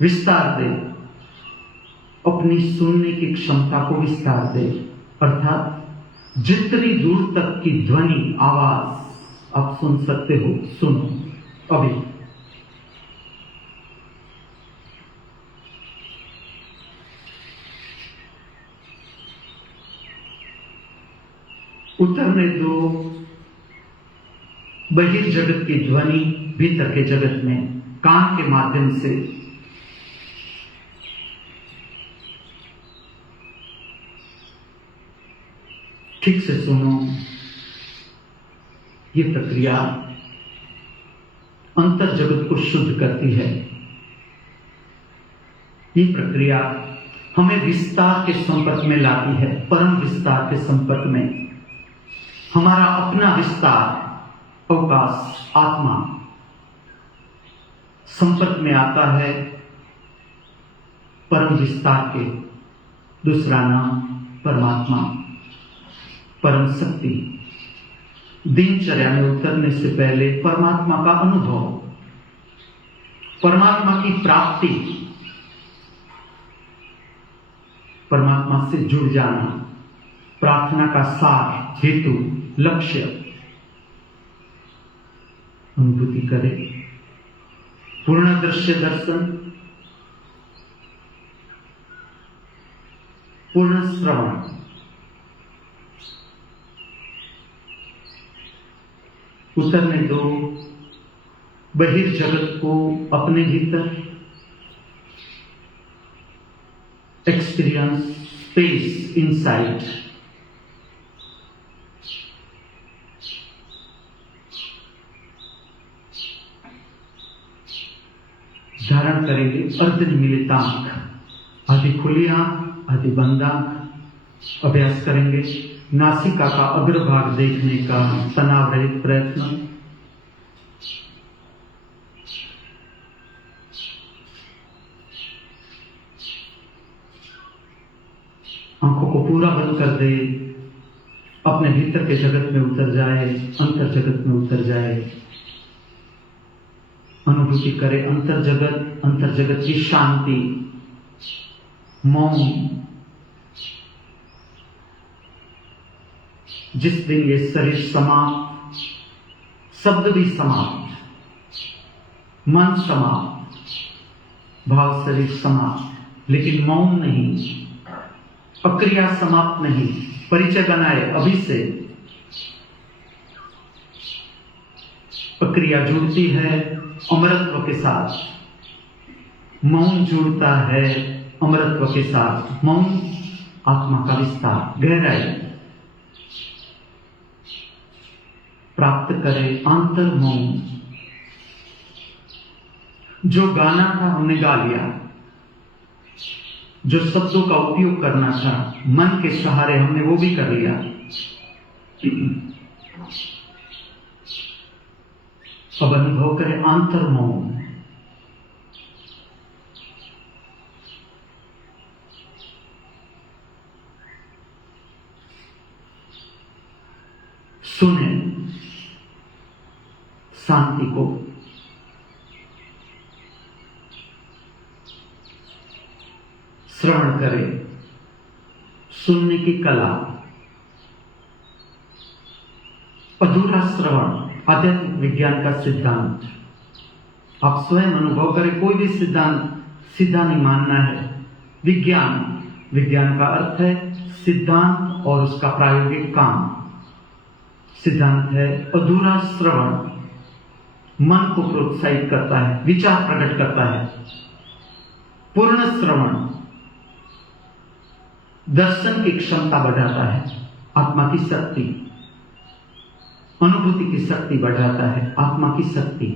विस्तार दे, अपनी सुनने की क्षमता को विस्तार दे। अर्थात जितनी दूर तक की ध्वनि, आवाज आप सुन सकते हो, सुनो अभी। उतरने दो बहिर्जगत की ध्वनि भीतर के जगत में, कान के माध्यम से। ठीक से सुनो। ये प्रक्रिया अंतर जगत को शुद्ध करती है। ये प्रक्रिया हमें विस्तार के संपर्क में लाती है, परम विस्तार के संपर्क में। हमारा अपना विस्तार, अवकाश, आत्मा संपर्क में आता है परम विस्तार के। दूसरा नाम परमात्मा, परम शक्ति। दिनचर्या में उतरने से पहले परमात्मा का अनुभव, परमात्मा की प्राप्ति, परमात्मा से जुड़ जाना, प्रार्थना का सार, हेतु, लक्ष्य अनुभूति करें। पूर्ण दृश्य दर्शन, पूर्ण श्रवण, उतरने दो बहिर्जगत को अपने भीतर। Experience space inside. धारण करेंगे अर्धनिमीलित आंख, आधी खुली आंख, आधी बंद आंख। अभ्यास करेंगे नासिका का अग्रभाग देखने का तनाव रहित प्रयत्न। आंखों को पूरा बंद कर दे, अपने भीतर के जगत में उतर जाए, अंतर जगत में उतर जाए। अनुभूति करे अंतर जगत की शांति, मौन। जिस दिन ये शरीर समाप्त, शब्द भी समाप्त, मन समाप्त, भाव शरीर समाप्त, लेकिन मौन नहीं, अक्रिया समाप्त नहीं। परिचय बनाए अभी से। अक्रिया जुड़ती है अमरत्व के साथ, मौन जुड़ता है अमरत्व के साथ। मौन आत्मा का विस्तार, गहराई प्राप्त करे। अंतर मौन। जो गाना था हमने गा लिया, जो शब्दों का उपयोग करना था मन के सहारे हमने वो भी कर लिया। अब अनुभव करें अंतर मौन। सुने शांति को, श्रवण करें सुनने की कला। अधूरा श्रवण आध्यात्मिक विज्ञान का सिद्धांत। आप स्वयं अनुभव करें। कोई भी सिद्धांत सीधा नहीं मानना है। विज्ञान का अर्थ है सिद्धांत और उसका प्रायोगिक काम। सिद्धांत है अधूरा श्रवण, मन को प्रोत्साहित करता है, विचार प्रकट करता है। पूर्ण श्रवण दर्शन की क्षमता बढ़ाता है, आत्मा की शक्ति, अनुभूति की शक्ति बढ़ाता है, आत्मा की शक्ति।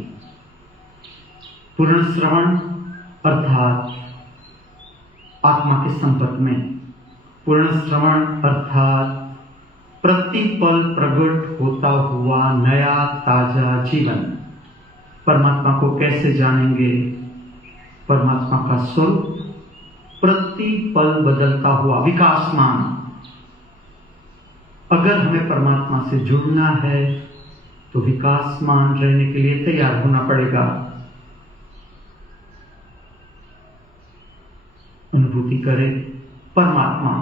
पूर्ण श्रवण अर्थात आत्मा के संपर्क में। पूर्ण श्रवण अर्थात प्रतिपल प्रकट होता हुआ नया ताजा जीवन। परमात्मा को कैसे जानेंगे? परमात्मा का स्वरूप प्रतिपल बदलता हुआ विकासमान। अगर हमें परमात्मा से जुड़ना है तो विकासमान रहने के लिए तैयार होना पड़ेगा। अनुभूति करें परमात्मा।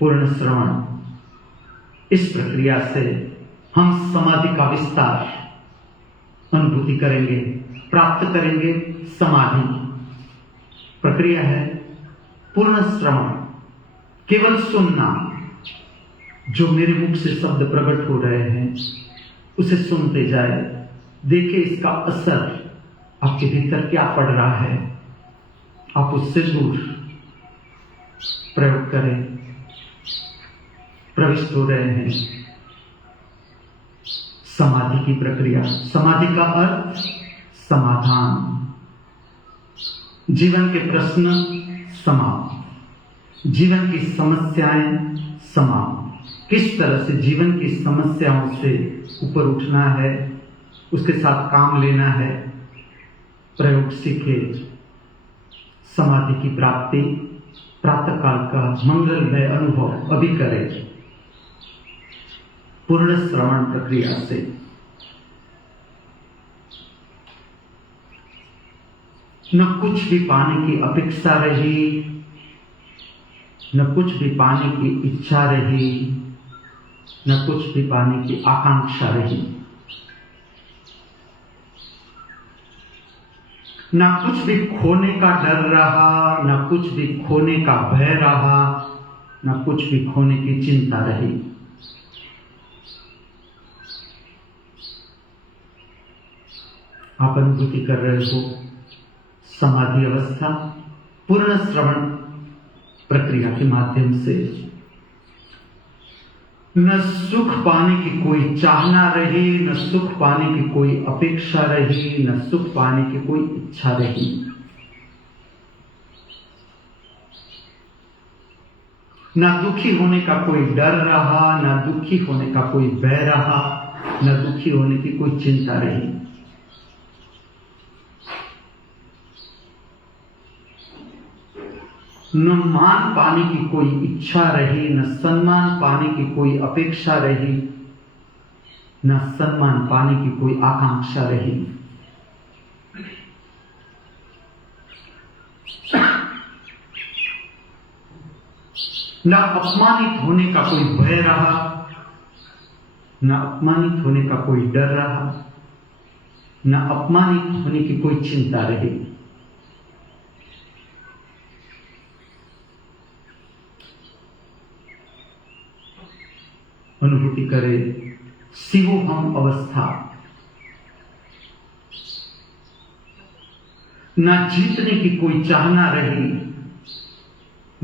पूर्ण श्रवण। इस प्रक्रिया से हम समाधि का विस्तार अनुभूति करेंगे, प्राप्त करेंगे। समाधि प्रक्रिया है पूर्ण श्रवण, केवल सुनना। जो मेरे मुख से शब्द प्रकट हो रहे हैं उसे सुनते जाए, देखे इसका असर आपके भीतर क्या पड़ रहा है। आप उससे दूर प्रयोग करें, प्रविष्ट हो रहे हैं। समाधि की प्रक्रिया। समाधि का अर्थ समाधान। जीवन के प्रश्न समाप्त, जीवन की समस्याएं समाप्त। किस तरह से जीवन की समस्याओं से ऊपर उठना है, उसके साथ काम लेना है, प्रयोग सीखे। समाधि की प्राप्ति, प्रातःकाल का मंगलमय अनुभव अभी करें पूर्ण श्रवण प्रक्रिया से। न कुछ भी पाने की अपेक्षा रही, न कुछ भी पाने की इच्छा रही, न कुछ भी पाने की आकांक्षा रही, न कुछ भी खोने का डर रहा, न कुछ भी खोने का भय रहा, न कुछ भी खोने की चिंता रही। आप अनुभूति कर रहे हो समाधि अवस्था पूर्ण श्रवण प्रक्रिया के माध्यम से। न सुख पाने की कोई चाहना रही, न सुख पाने की कोई अपेक्षा रही, न सुख पाने की कोई इच्छा रही। न दुखी होने का कोई डर रहा, न दुखी होने का कोई भय रहा, न दुखी होने की कोई चिंता रही। न मान पाने की कोई इच्छा रही, न सम्मान पाने की कोई अपेक्षा रही, न सम्मान पाने की कोई आकांक्षा रही। न अपमानित होने का कोई भय रहा, न अपमानित होने का कोई डर रहा, न अपमानित होने की कोई चिंता रही। अनुभूति करे शिवोहम अवस्था। न जीतने की कोई चाहना रही,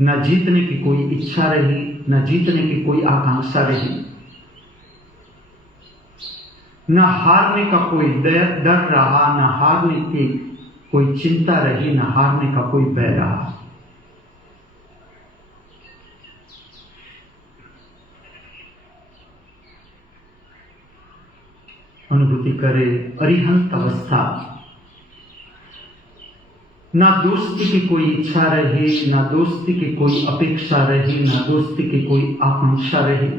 न जीतने की कोई इच्छा रही, न जीतने की कोई आकांक्षा रही, न हारने का कोई डर रहा, न हारने की कोई चिंता रही, न हारने का कोई भय रहा। अनुभूति करे अरिहंत अवस्था। ना दोस्ती की कोई इच्छा रही, ना दोस्ती की कोई अपेक्षा रही, ना दोस्ती की कोई आकांक्षा रही,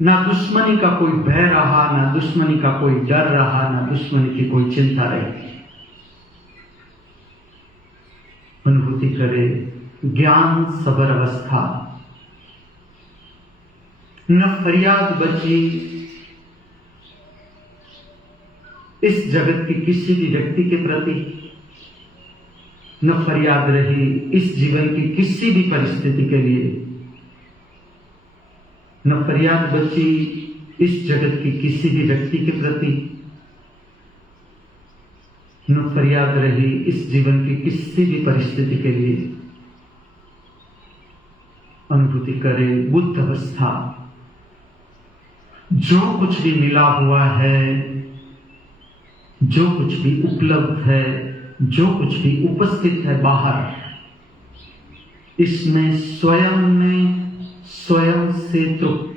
ना दुश्मनी का कोई भय रहा, ना दुश्मनी का कोई डर रहा, ना दुश्मनी की कोई चिंता रही। अनुभूति करे ज्ञान सबर अवस्था। न फरियाद बची इस जगत की किसी भी व्यक्ति के प्रति, न फरियाद रही इस जीवन की किसी भी परिस्थिति के लिए, न फरियाद बची इस जगत की किसी भी व्यक्ति के प्रति, न फरियाद रही इस जीवन की किसी भी परिस्थिति के लिए। अनुभूति करे बुद्ध अवस्था। जो कुछ भी मिला हुआ है, जो कुछ भी उपलब्ध है, जो कुछ भी उपस्थित है बाहर, इसमें स्वयं में स्वयं से तृप्त।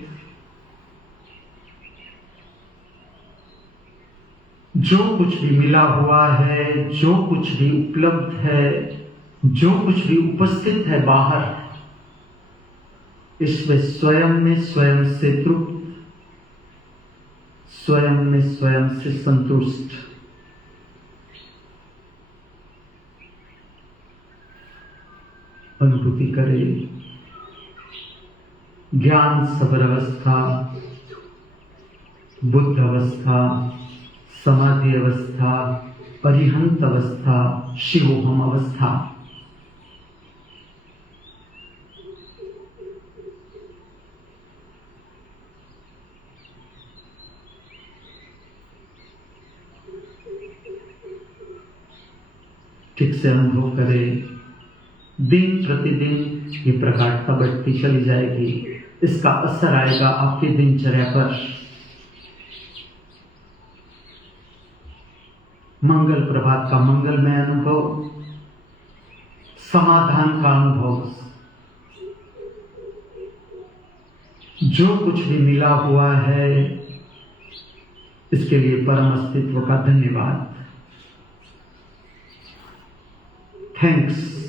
जो कुछ भी मिला हुआ है, जो कुछ भी उपलब्ध है, जो कुछ भी उपस्थित है बाहर, इसमें स्वयं में स्वयं से तृप्त, स्वयं में स्वयं से संतुष्ट। अनुभूति करे ज्ञान सबर अवस्था, बुद्ध अवस्था, समाधि अवस्था, अरिहंत अवस्था, शिवोहम अवस्था। ठीक से अनुभव करे। दिन प्रतिदिन ये प्रगाढ़ता बढ़ती चली जाएगी। इसका असर आएगा आपकी दिनचर्या पर। मंगल प्रभात का मंगलमय अनुभव, समाधान का अनुभव, जो कुछ भी मिला हुआ है इसके लिए परम अस्तित्व का धन्यवाद। थैंक्स।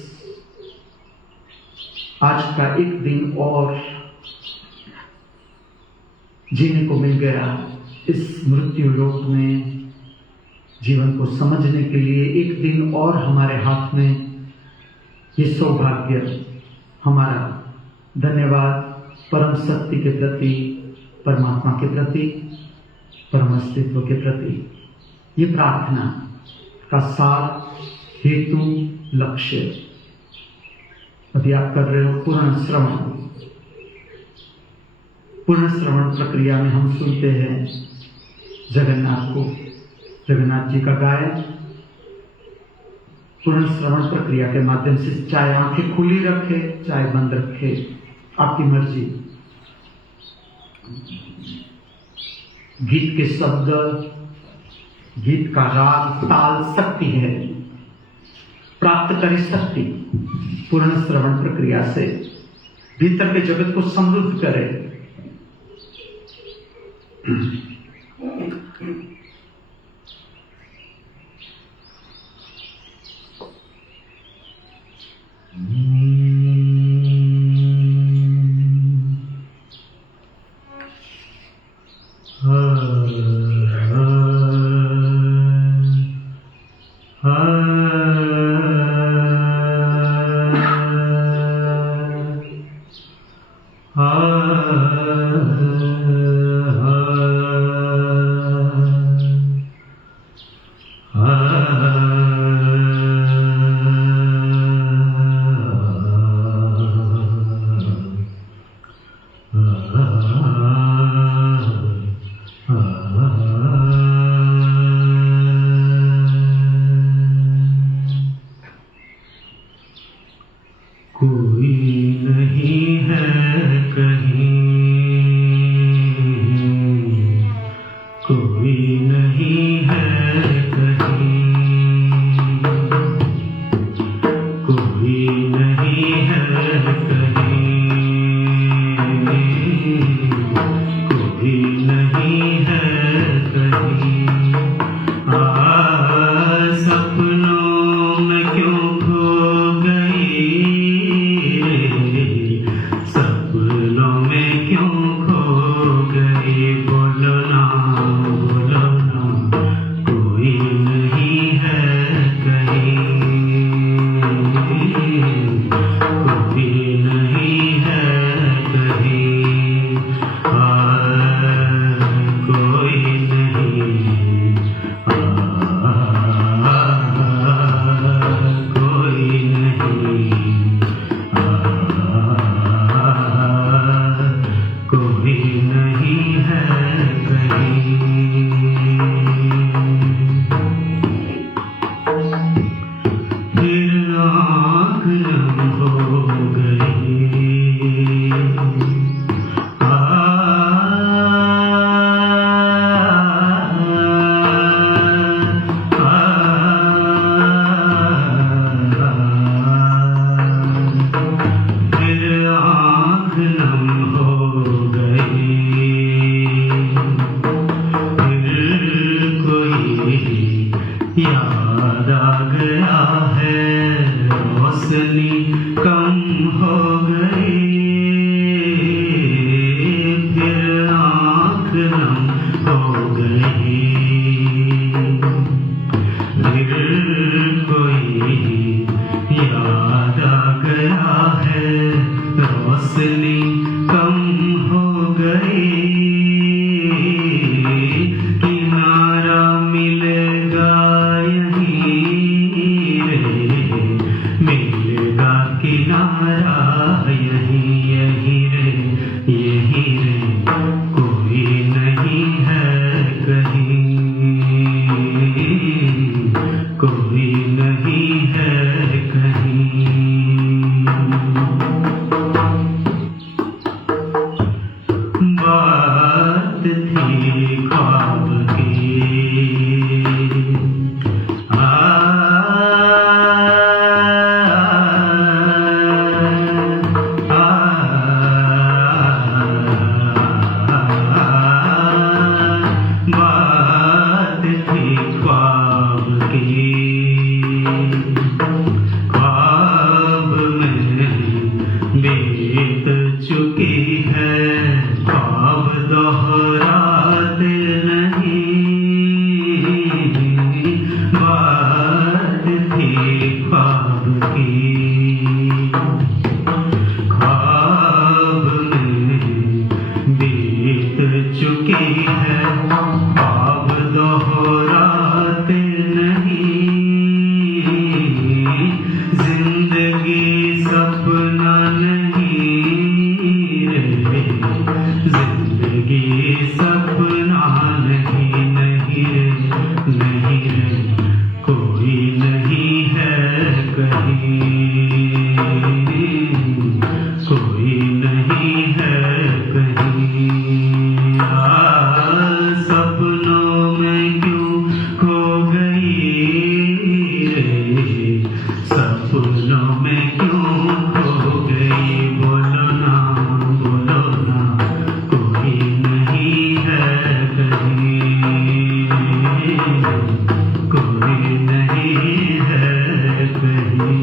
आज का एक दिन और जीने को मिल गया। इस मृत्यु लोक में जीवन को समझने के लिए एक दिन और हमारे हाथ में। ये सौभाग्य हमारा। धन्यवाद परम शक्ति के प्रति, परमात्मा के प्रति, परम अस्तित्व के प्रति। ये प्रार्थना का सार, हेतु, लक्ष्य। अभी आप कर रहे हो पूर्ण श्रवण। पूर्ण श्रवण प्रक्रिया में हम सुनते हैं जगन्नाथ को, जगन्नाथ जी का गायन। पूर्ण श्रवण प्रक्रिया के माध्यम से चाहे आंखें खुली रखे, चाहे बंद रखे, आपकी मर्जी। गीत के शब्द, गीत का राग, ताल, शक्ति है। प्राप्त करी शक्ति पूर्ण श्रवण प्रक्रिया से। भीतर के जगत को समृद्ध करे। याद आ गया है, रोशनी कम हो गई, फिर आँख नम हो गई, फिर कोई याद आ गया है, रोशनी कम हो गई, किनारा मिलेगा यहीं रे, मिलेगा किनारा यहीं, यहीं रे, यहीं रे, कोई नहीं है कहीं, कोई नहीं है कहीं। बात थी ख्वाब की, बात थी ख्वाब की, ख्वाब में बीत चुकी है, ख्वाब दोहराते नहीं, बात थी ख्वाब की, ख्वाब में बीत चुकी है, ख्वाब दोहराते नहीं, जिंदगी सपना नहीं रे, जिंदगी सपना नहीं, नहीं रे, नहीं रे, कोई नहीं है कहीं, कोई नहीं है कहीं। सपनों में क्यों खो गई रे, सपनों में क्यों खो गई, बोलो ना, बोलो ना, कोई नहीं है कहीं, कोई नहीं है कहीं।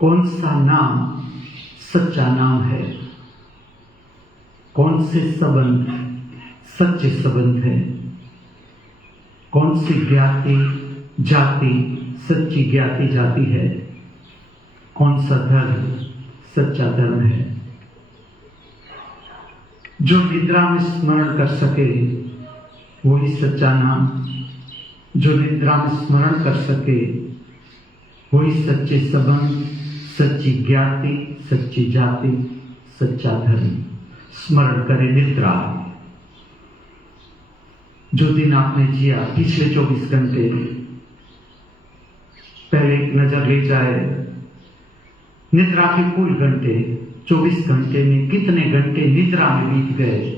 कौन सा नाम सच्चा नाम है, कौन से संबंध सच्चे संबंध है, कौन सी ज्ञाति जाति सच्ची ज्ञाति जाति है, कौन सा धर्म सच्चा धर्म है। जो निद्रा में स्मरण कर सके वही सच्चा नाम, जो निद्रा में स्मरण कर सके वही सच्चे संबंध, सच्ची ज्ञाति, सच्ची जाति, सच्चा धर्म। स्मरण करे निद्रा। जो दिन आपने जिया पिछले 24 घंटे, पहले एक नजर ले जाए निद्रा के कुल घंटे, 24 घंटे में कितने घंटे निद्रा में बीत गए।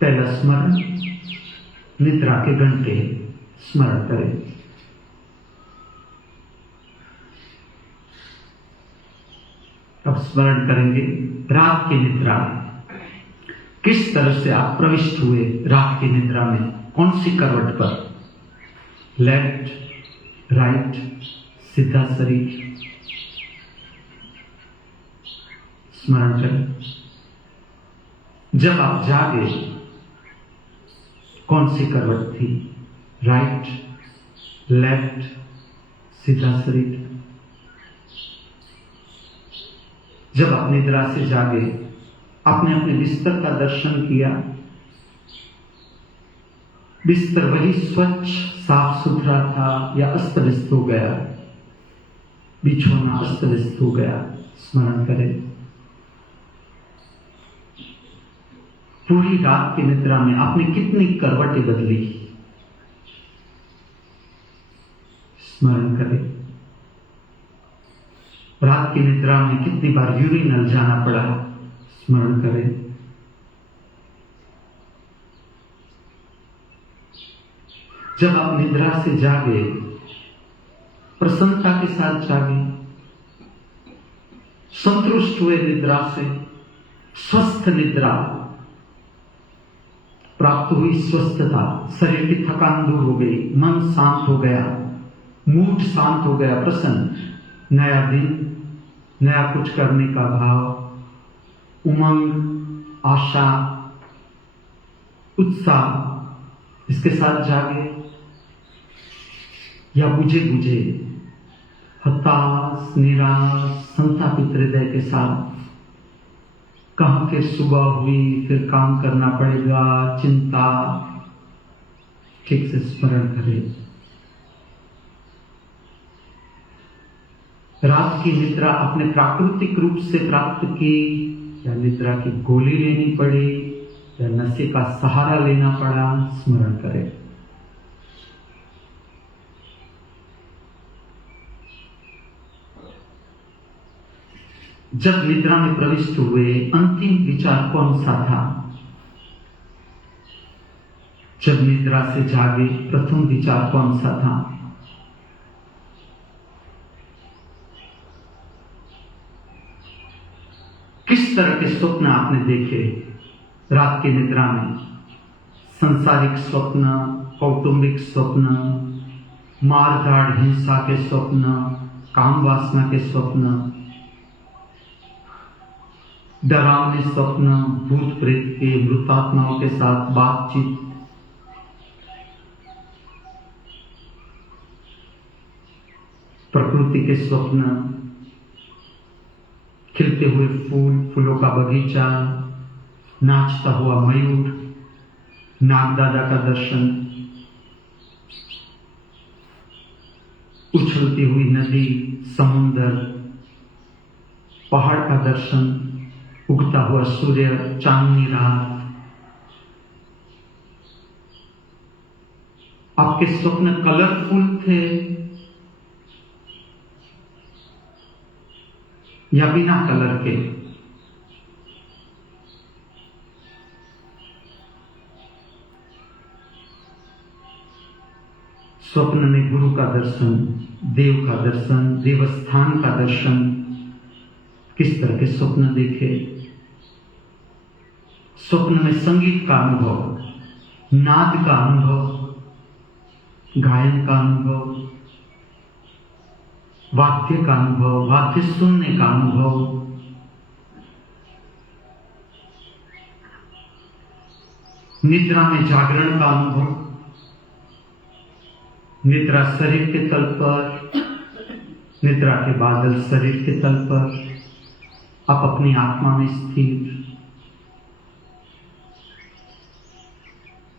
पहला स्मरण निद्रा के घंटे स्मरण करें। अब स्मरण करेंगे रात की निद्रा, किस तरह से आप प्रविष्ट हुए रात की निद्रा में, कौन सी करवट पर, लेफ्ट राइट, सीधा शरीर। स्मरण करें जब आप जागे कौन सी करवट थी, राइट, लेफ्ट, सीधा शरीर। जब आप निद्रा से जागे आपने अपने बिस्तर का दर्शन किया, बिस्तर वही स्वच्छ साफ सुथरा था या अस्त व्यस्त हो गया, बिछोना अस्त व्यस्त हो गया। स्मरण करें पूरी रात की निद्रा में आपने कितनी करवटें बदली। स्मरण करें रात की निद्रा में कितनी बार यूरिनल जाना पड़ा। स्मरण करें जब आप निद्रा से जागे प्रसन्नता के साथ जागे, संतुष्ट हुए निद्रा से, स्वस्थ निद्रा प्राप्त हुई, स्वस्थता, शरीर की थकान दूर हो गई, मन शांत हो गया, मूड शांत हो गया, प्रसन्न, नया दिन, नया कुछ करने का भाव, उमंग, आशा, उत्साह इसके साथ जागे, या बुझे बुझे हताश, निराश, संतापित हृदय के साथ कहां फिर सुबह हुई, फिर काम करना पड़ेगा, चिंता, ठीक से स्मरण करें। रात की निद्रा अपने प्राकृतिक रूप से प्राप्त की, या निद्रा की गोली लेनी पड़ी, या नशे का सहारा लेना पड़ा, स्मरण करें। जब निद्रा में प्रविष्ट हुए, अंतिम विचार कौन सा था? जब निद्रा से जागे, प्रथम विचार कौन सा था? किस तरह के स्वप्न आपने देखे रात की निद्रा में? सांसारिक स्वप्न, कौटुंबिक स्वप्न, मारधाड़ हिंसा के स्वप्न, काम वासना के स्वप्न, डरावने स्वप्न, भूत प्रेत के, मृतात्माओं के साथ बातचीत, प्रकृति के स्वप्न, खिलते हुए फूल, फूलों का बगीचा, नाचता हुआ मयूर, नागदादा का दर्शन, उछलती हुई नदी, समुंदर, पहाड़ का दर्शन, उगता हुआ सूर्य, चांदनी रात। आपके स्वप्न कलरफुल थे या बिना कलर के? स्वप्न में गुरु का दर्शन, देव का दर्शन, देवस्थान का दर्शन, किस तरह के स्वप्न देखे? स्वप्न में संगीत का अनुभव, नाद का अनुभव, गायन का अनुभव, वाद्य का अनुभव, वाद्य सुनने का अनुभव, निद्रा में जागरण का अनुभव, निद्रा शरीर के तल पर, निद्रा के बादल शरीर के तल पर, आप अपनी आत्मा में स्थिर,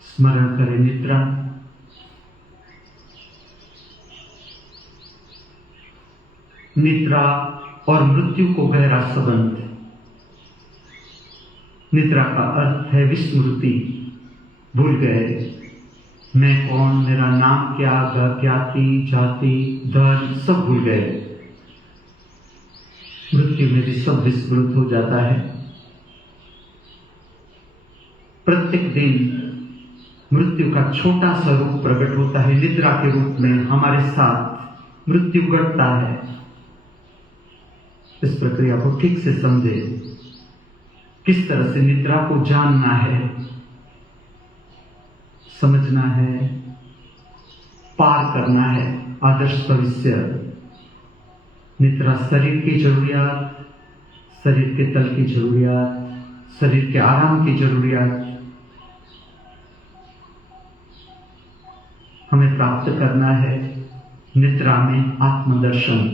स्मरण करें निद्रा। निद्रा और मृत्यु को गहरा संबंध। निद्रा का अर्थ है विस्मृति, भूल गए मैं कौन, मेरा नाम क्या, ज्ञाति, जाति, धर्म, सब भूल गए। मृत्यु में भी सब विस्मृत हो जाता है। प्रत्येक दिन मृत्यु का छोटा सा रूप प्रकट होता है, निद्रा के रूप में हमारे साथ मृत्यु घटता है। इस प्रक्रिया को ठीक से समझे, किस तरह से निद्रा को जानना है, समझना है, पार करना है आदर्श भविष्य। निद्रा शरीर की जरूरियात, शरीर के तल की जरूरियात, शरीर के आराम की जरूरियात हमें प्राप्त करना है। निद्रा में आत्मदर्शन,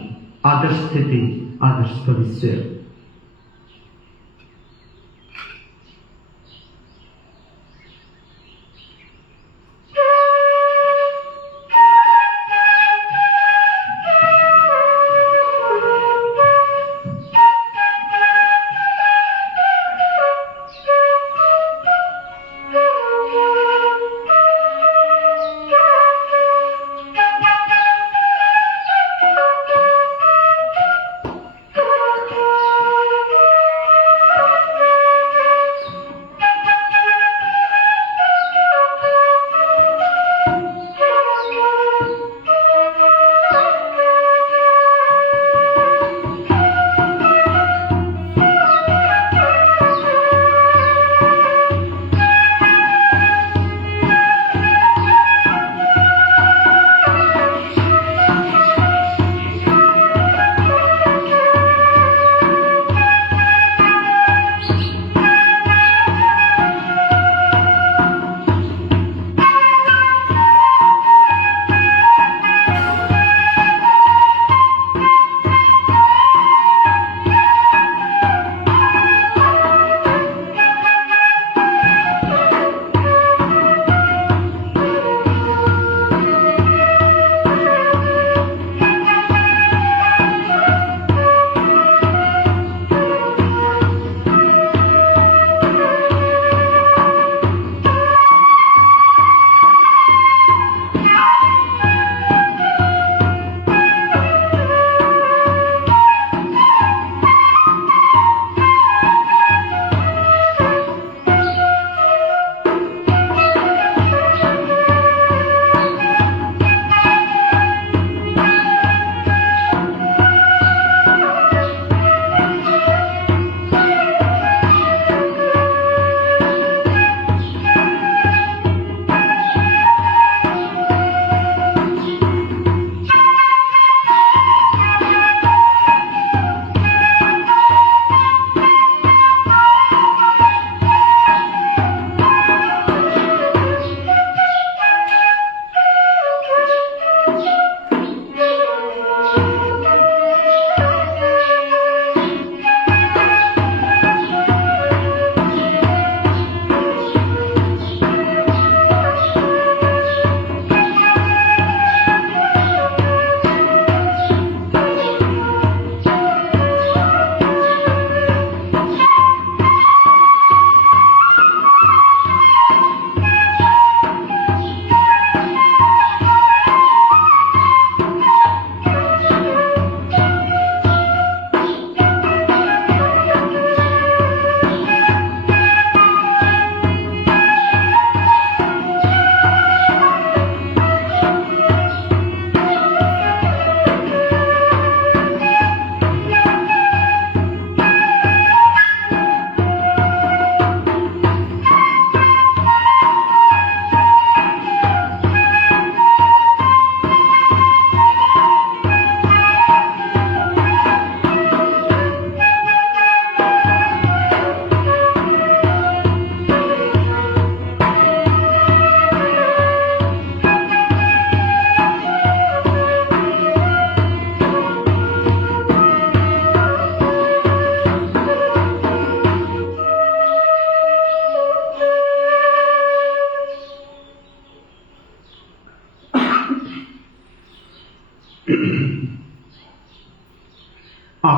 आदर्श स्थिति, आदर्श भविष्य।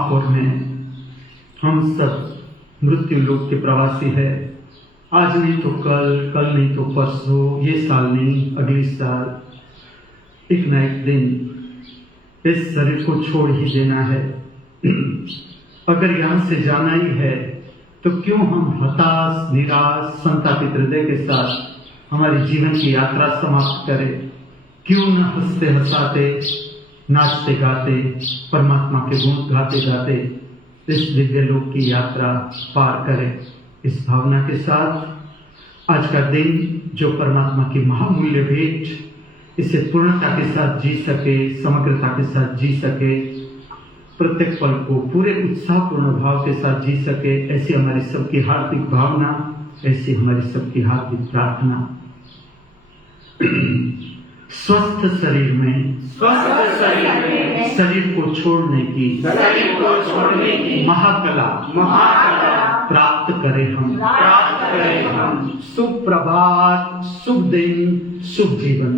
आप और मैं, हम सब मृत्यु लोक के प्रवासी है। आज नहीं तो कल, कल नहीं तो परसों, ये साल नहीं अगली साल, एक न एक दिन इस शरीर को छोड़ ही देना है। अगर यहाँ से जाना ही है तो क्यों हम हताश, निराश, संतापित हृदय के साथ हमारी जीवन की यात्रा समाप्त करें? क्यों न हंसते हंसाते, नाचते गाते, परमात्मा के गुण गाते गाते इस दिव्य लोक की यात्रा पार करें? इस भावना के साथ आज का दिन जो परमात्मा की महामूल्य भेंट, इसे पूर्णता के साथ जी सके, समग्रता के साथ जी सके, प्रत्येक पल को पूरे उत्साहपूर्ण भाव के साथ जी सके, ऐसी हमारी सबकी हार्दिक भावना, ऐसी हमारी सबकी हार्दिक प्रार्थना। स्वस्थ शरीर में शरीर को छोड़ने की महाकला प्राप्त करें हम। शुभ प्रभात, शुभ दिन, शुभ जीवन।